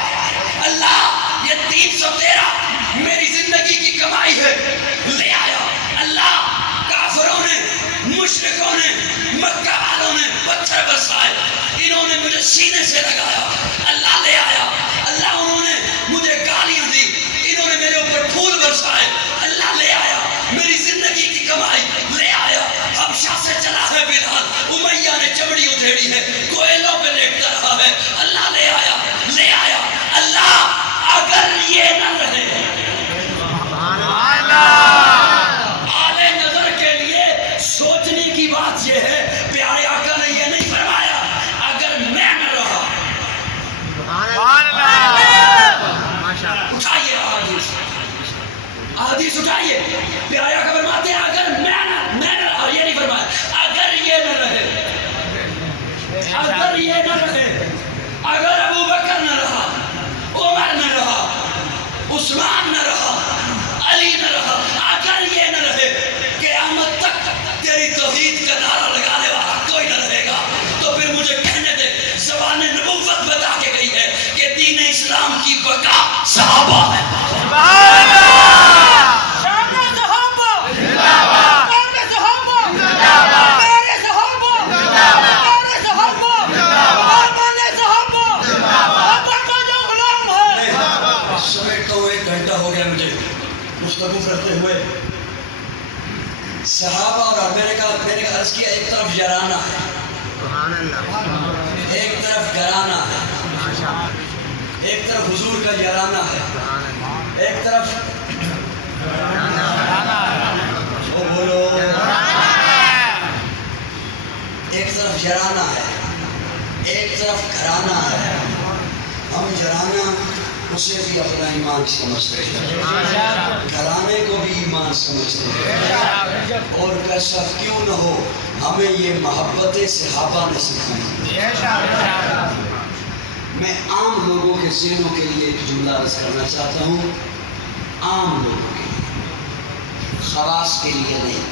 اللہ یہ 313 میری زندگی کی کمائی ہے، لے آیا، اللہ کافروں نے، مشرکوں نے، مکہ والوں نے پتھر برسائے، انہوں نے مجھے سینے سے لگایا، اللہ لے آیا، اللہ انہوں نے مجھے گالیاں دی، انہوں نے میرے اوپر پھول برسائے، اللہ لے آیا، میری زندگی کی کمائی لے آیا، حبشہ سے چلا ہے بلال، امیہ نے چمڑی ادھیڑی ہے، کوئلوں پہ لیٹتا رہا ہے، اللہ لے آیا، لے آیا، اللہ اگر یہ نہ رہے، اعلی نظر کے لیے سوچنے کی بات یہ ہے، پیارے آقا نے یہ نہیں فرمایا اگر میں نہ رہا۔ اٹھائیے حدیث اٹھائیے، پیارے آقا فرماتے ہیں اگر میں نہ رہا، یہ نہیں فرمایا اگر یہ نہ رہے، اگر یہ نہ رہے، اگر ابو بکر نہ رہا، عمر نہ رہا، عثمان نہ رہا، علی نہ رہا، اگر یہ نہ رہے، قیامت تک تیری توحید کا نعرہ لگانے والا کوئی نہ رہے گا، تو پھر مجھے کہنے دے، زبان نبوت بتا کے گئی ہے کہ دین اسلام صحابہ ہے. شامل صحابہ کامل صحابہ میرے صحابہ میرے صحابہ کامل صحابہ ابا کا جو غلام ہے. سمیٹتا ہوں 1 گھنٹہ ہو گیا مجھے گفتگو کرتے ہوئے. صحابہ اور میں نے عرض کیا ایک طرف یارانہ ہے, ایک طرف گرانہ ہے, ایک طرف حضور کا یارانہ ہے, ایک طرف بولو ایک طرف یارانہ ہے, ایک طرف گھرانہ ہے. ہم یارانہ اسے بھی اپنا ایمان سمجھتے ہیں, گھرانے کو بھی ایمان سمجھتے ہیں, اور کیسا کیوں نہ ہو ہمیں یہ محبت صحابہ نے سکھائی. میں عام لوگوں کے ذہنوں کے لیے ایک جملہ عرض کرنا چاہتا ہوں, عام لوگوں کے لیے, خواص کے لیے نہیں,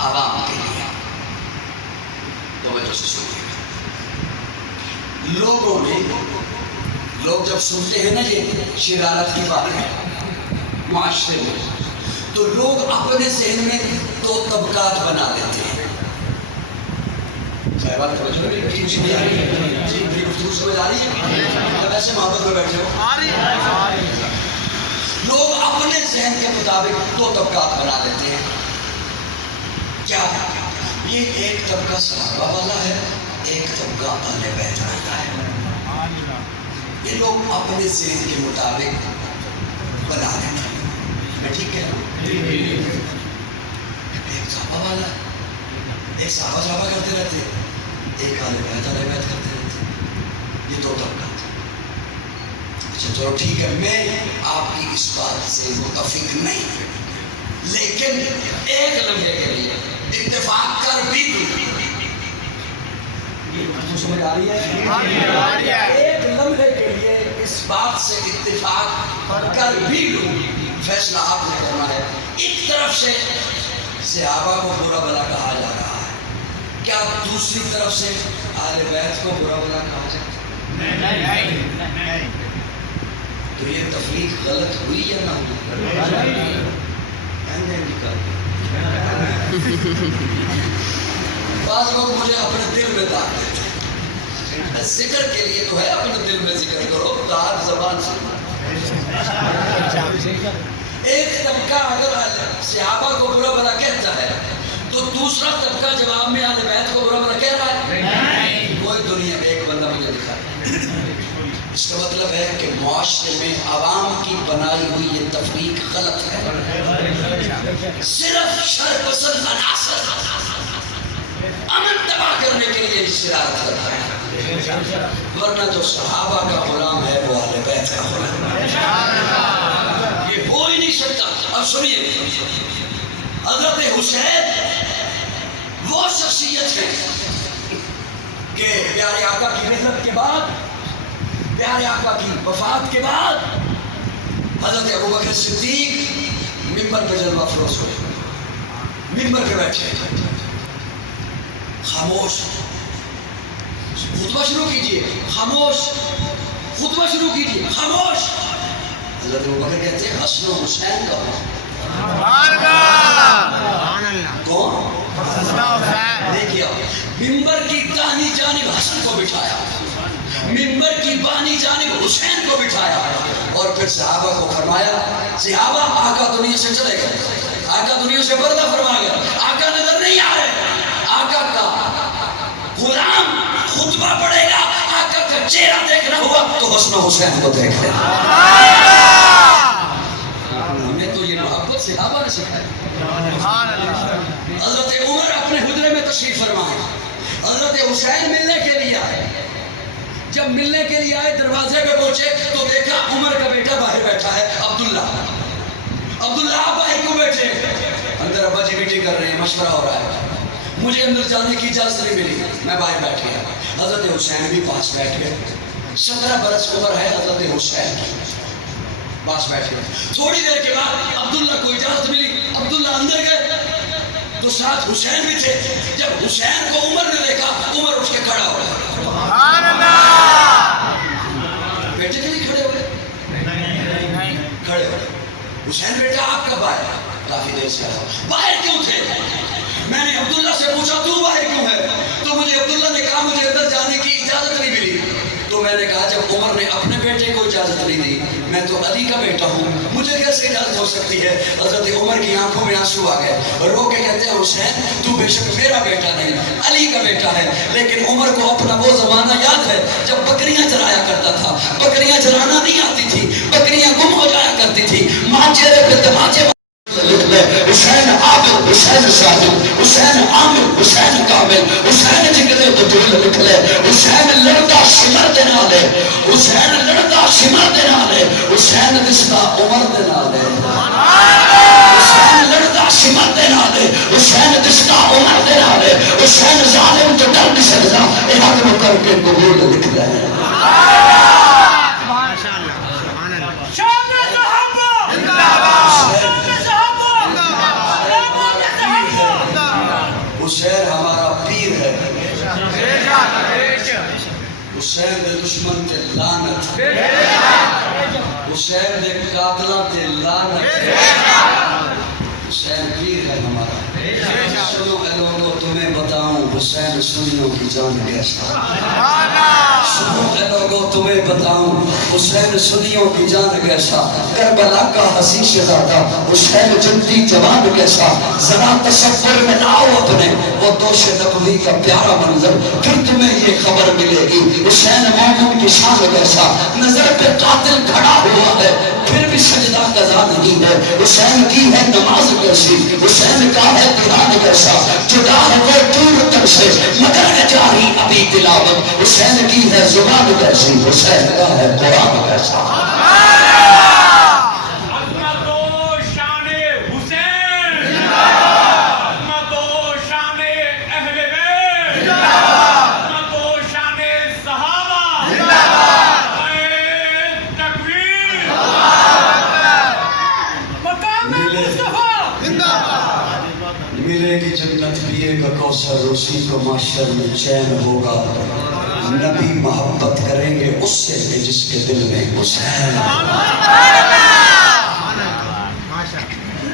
عوام کے لیے. توجہ سے سنیے. لوگ جب سنتے ہیں نا یہ شرارت کی باتیں معاشرے میں, تو لوگ اپنے ذہن میں 2 طبقات بنا لیتے ہیں. صاحبہ توجہ جی سمجھ آ رہی ہے, جی میری گفتگو سمجھ آ رہی ہے, جب ایسے محبت میں بیٹھے ہو. لوگ اپنے ذہن کے مطابق 2 طبقات بنا لیتے ہیں. کیا یہ ایک طبقہ صحابہ والا ہے, ایک طبقہ اہل بیت والا ہے. یہ لوگ اپنے ذہن کے مطابق بنا لیتے ہیں. میں ٹھیک کہہ رہا ہوں؟ ایک صحابہ والا, ایک صحابہ کرتے رہتے, ایک اہل بیت کرتے رہتے. یہ 2 طبقات. اچھا چلو ٹھیک ہے, میں آپ کی اس بات سے متفق نہیں, لیکن ایک لمحے کے لیے اتفاق کر بھی دوں. سمجھ آ رہی ہے؟ ایک لمحے کے لیے اس بات سے اتفاق کر بھی لوں. فیصلہ آپ نے کرنا ہے. ایک طرف سے صحابہ کو برا بلا کہا جا رہا ہے, کیا دوسری طرف سے اہل بیت کو برا بلا کہا جائے؟ نہیں. تو یہ تفریق غلط ہوئی یا نہ ہوئی؟ بعض لوگ مجھے اپنے دل میں داغ دیتے ہیں. ذکر کے لیے تو ہے, اپنے دل میں ذکر کرو, داغ زبان سے. ایک طبقہ اگر صحابہ کو برا بلا کہتا ہے تو دوسرا طبقہ جواب میں اہل بیت کو برا بلا کہہ رہا ہے؟ کوئی دنیا میں ایک بندہ مجھے دکھا. اس کا مطلب ہے کہ معاشرے میں عوام کی بنائی ہوئی یہ تفریق غلط ہے. صرف شر پسند عناصر امن تباہ کرنے کے لیے شرارت کرتا ہے, ورنہ جو صحابہ کا غلام ہے وہ اہل بیت کا غلام ہے. یہ ہو ہی نہیں سکتا. اب سنیے, حضرت حسین وہ شخصیت ہے کہ پیارے آقا کی رحلت کے بعد, پیارے آقا کی وفات کے بعد حضرت ابوبکر صدیق ممبر پہ جلوہ افروز ہوئے, ممبر پہ بیٹھے, خاموش, خطبہ شروع کیجئے, خاموش, خطبہ شروع کیجئے, خاموش. حضرت ابوبکر کہتے ہیں حسن و حسین کا کون؟ دیکھئے, ممبر کی داہنی جانب حسن کو بٹھایا, ممبر کی بانی جانب حسین کو بٹھایا, اور پھر صحابہ کو فرمایا, صحابہ آقا دنیا سے چلے گئے, آقا دنیا سے پردہ فرما گیا, آقا نظر نہیں آ رہے, آقا کا غلام خطبہ پڑھے گا, آقا کا چہرہ دیکھنا ہوا تو حسن و حسین کو دیکھ لینا. ہمیں تو یہ محبت صحابہ نے سکھائی. حضرت عمر اپنے حجرے میں تشریف فرمائے, حضرت حسین ملنے کے لیے آئے. جب ملنے کے لیے آئے دروازے پہ پہنچے تو دیکھا عمر کا بیٹا باہر بیٹھا ہے, عبداللہ. عبداللہ آپ باہر کیوں بیٹھے؟ اندر ابا جی میٹنگ کر رہے ہیں, مشورہ ہو رہا ہے, مجھے اندر جانے کی اجازت نہیں ملی, میں باہر بیٹھ گیا. حضرت حسین بھی پاس بیٹھ گئے. 17 برس عمر ہے حضرت حسین کی, پاس بیٹھ گئے. تھوڑی دیر کے بعد عبداللہ کو اجازت ملی, عبداللہ اندر گئے تو ساتھ حسین بھی تھے. جب حسین کو عمر نے دیکھا, عمر اٹھ کے کھڑا ہو گیا. بیٹے کے لیے کھڑے ہوئے, حسین بیٹا آپ کب آئے؟ کافی دیر سے آیا. باہر کیوں تھے؟ میں نے عبداللہ سے پوچھا تو باہر کیوں ہے؟ تو مجھے عبداللہ نے کہا مجھے اندر جانے کی اجازت نہیں ملی. تو میں نے کہا جب عمر نے اپنے بیٹے کو اجازت نہیں دی، میں تو علی کا بیٹا ہوں، مجھے کیسے اجازت ہو سکتی ہے؟ حضرت عمر کی آنکھوں میں آنسو آ گئے، رو کے کہتے ہیں حسین تو بے شک میرا بیٹا نہیں علی کا بیٹا ہے. لیکن عمر کو اپنا وہ زمانہ یاد ہے جب بکریاں چرایا کرتا تھا. بکریاں چرانا نہیں آتی تھی، بکریاں گم ہو جایا کرتی تھی. ماں چہرے پہ تماچے لکھ لے حسین عابد، حسین صادق، حسین عامر، حسین کامل، حسین جگرے بطول لکھ لے. حسین لڑتا سمر دے نالے، حسین لڑتا سمر دے نالے، حسین دستا عمر دے نالے. حسین لڑتا سمر دے نالے، حسین دستا عمر دے نالے. حسین ظالم تو ڈر نہیں سکتا، اے حکم کر کے قبول لکھ لے. حسین ہمارا پیر ہے. حسین دے دشمن تے لعنت، حسین دے قاتلاں تے لعنت. حسین پیر ہے ہمارا. سنو اے لوگوں تمہیں بتاؤں حسین سنیوں کی جان کیسا. سنو اے لوگوں تمہیں بتاؤں حسین سنیوں کی جان کیسا. کربلا کا حسین شہزادہ حسین جنتی جوان کیسا. ذرا تصور میں لاؤ اپنے وہ دوش نبوی کا پیارا منظر، پھر تمہیں یہ خبر ملے گی حسین مومن کی شان کیسا. نظر پہ قاتل کھڑا ہوا ہے پھر بھی سجدہ قضا نہیں ہے. حسین کی ہے نماز کیسی، حسین کا ہے قرآن کیسا. جدا ہے وہ دور تک سے مگر ہے جاری ابھی تلاوت. حسین کی ہے زبان کیسی، حسین کا ہے قرآن کیسا. ملے گی جنت پیے کا کوثر، اسی کو محشر میں چین ہوگا. نبی محبت کریں گے اس سے کہ جس کے دل میں حسین.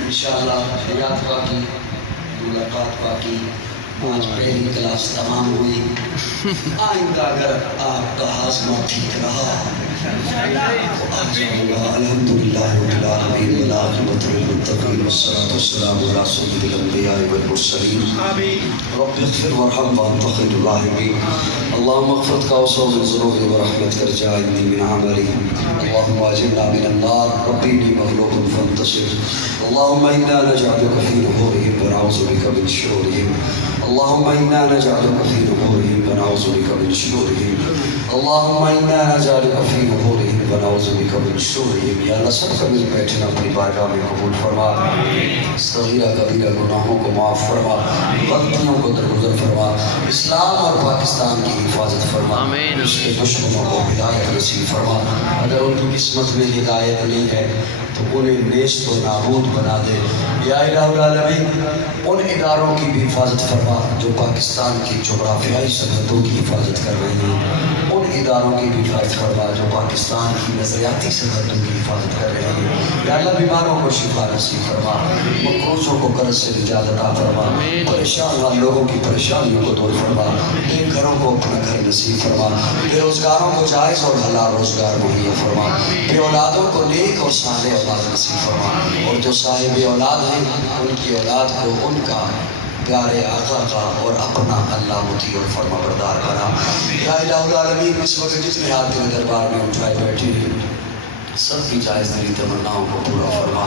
انشاءاللہ حیات باقی، ملاقات باقی. آج پہلی کلاس تمام ہوئی. آئندہ اگر آپ کا ہاضمہ ٹھیک رہا الحمدللہ رب العالمین والعاقبۃ للمتقین والصلاۃ والسلام علی سید الانبیاء والمرسلین. رب اغفر وارحم وانت خیر الراحمین. اللهم اغفر وصوب من ذنوبي ورحمتك رجاء عندي من عملي. اللهم اجرنا من النار. ربي اني مغلوب فانتصر. اللهم انا نجعلك في نحورهم ونعوذ بك من شرورهم. اللهم انا نجعلك في نحورهم ونعوذ بك من شرورهم. اللهم انا نجعلك في نحورهم ونعوذ بك من شرورهم. یا اللہ سب کا مل بیٹھنا اپنی بارگاہ میں قبول فرما. صغیرہ کبیرہ گناہوں کو معاف فرما، غلطیوں کو درگزر فرما. اسلام اور پاکستان کی حفاظت فرما. اس کے دشمنوں کو ہدایت نصیب فرما. اگر ان کی قسمت میں ہدایت نہیں ہے تو انہیں نیست و نابود بنا دے. یا الہ العالمین ان اداروں کی بھی حفاظت فرما جو پاکستان کی جغرافیائی سرحدوں کی حفاظت کر رہی ہیں. ان اداروں کی بھی حفاظت فرما جو پاکستان کی نظریاتی سرحدوں کی حفاظت کر رہے ہیں. یا اللہ بیماروں کو شفا نصیب فرما، مقروضوں کو قرض سے نجات عطا فرما، پریشان حال لوگوں کی پریشانیوں کو دور فرما، بے گھروں کو اپنا گھر نصیب فرما، بے روزگاروں کو جائز اور حلال روزگار مہیا فرما، بے اولادوں کو نیک اور صالح اولاد نصیب فرما، اور جو صاحب اولاد ہیں ان کی اولاد کو ان کا پیارے آقا کا اور اپنا اللہ مطیع اور فرما بردار بنا. یا الہ العالمین اس وقت جتنے ہاتھ کے دربار میں اٹھائے بیٹھے ہیں سب کی جائز دلی تمناؤں کو پورا فرما.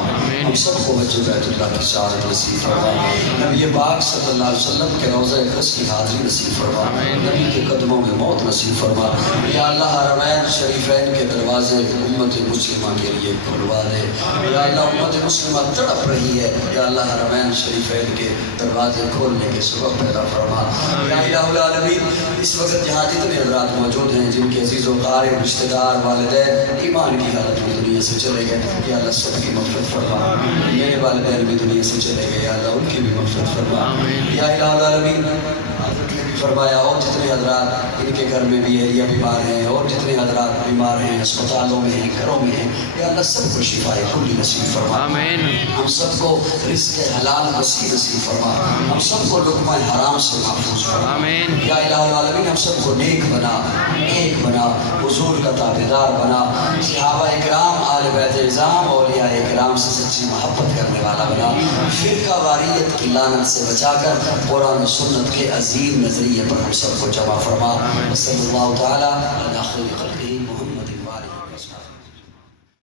ہم سب کو حج بیت اللہ کی سعادت نصیب فرما. نبی پاک صلی اللہ علیہ وسلم کے روضہ اقدس کی حاضری نصیب فرما. نبی کے قدموں میں موت نصیب فرما. یا اللہ حرمین شریفین کے دروازے امت مسلمہ کے لیے کھلوا دے. یا اللہ امت مسلمہ تڑپ رہی ہے، یا اللہ حرمین شریفین کے دروازے کھولنے کے سبب پیدا فرما. یا الہ العالمین اس وقت یہاں جتنے حضرات موجود ہیں جن کے عزیز و قارب رشتہ دار والدین ایمان کی حالت دنیا سے چلے گئے، یا اللہ سب کی مغفرت فرما. میرے والدین بھی دنیا سے چلے گئے، یا اللہ ان کی بھی مغفرت فرما. یا الہ العالمین فرمایا اور جتنے حضرات ان کے گھر میں بھی اہلیہ بیمار ہیں اور جتنے حضرات بیمار ہیں اسپتالوں میں ہیں گھروں میں ہیں یا اللہ سب کو شفائے کلی نصیب فرما آمین ہم سب کو رزق حلال وسیع نصیب فرما ہم سب کو لقمہ حرام سے محفوظ فرما آمین یا الہ العالمین ہم سب کو نیک بنا ایک بنا حضور کا تابعدار بنا صحابہ اکرام آل بیت اعظام اولیاء اکرام سے سچی محبت کرنے والا بنا فرقہ واریت کی لعنت سے بچا کر قرآن و سنت کے عظیم نظریے پر ہم سب کو جمع فرما صلی اللہ تعالی علی خیر خلقہ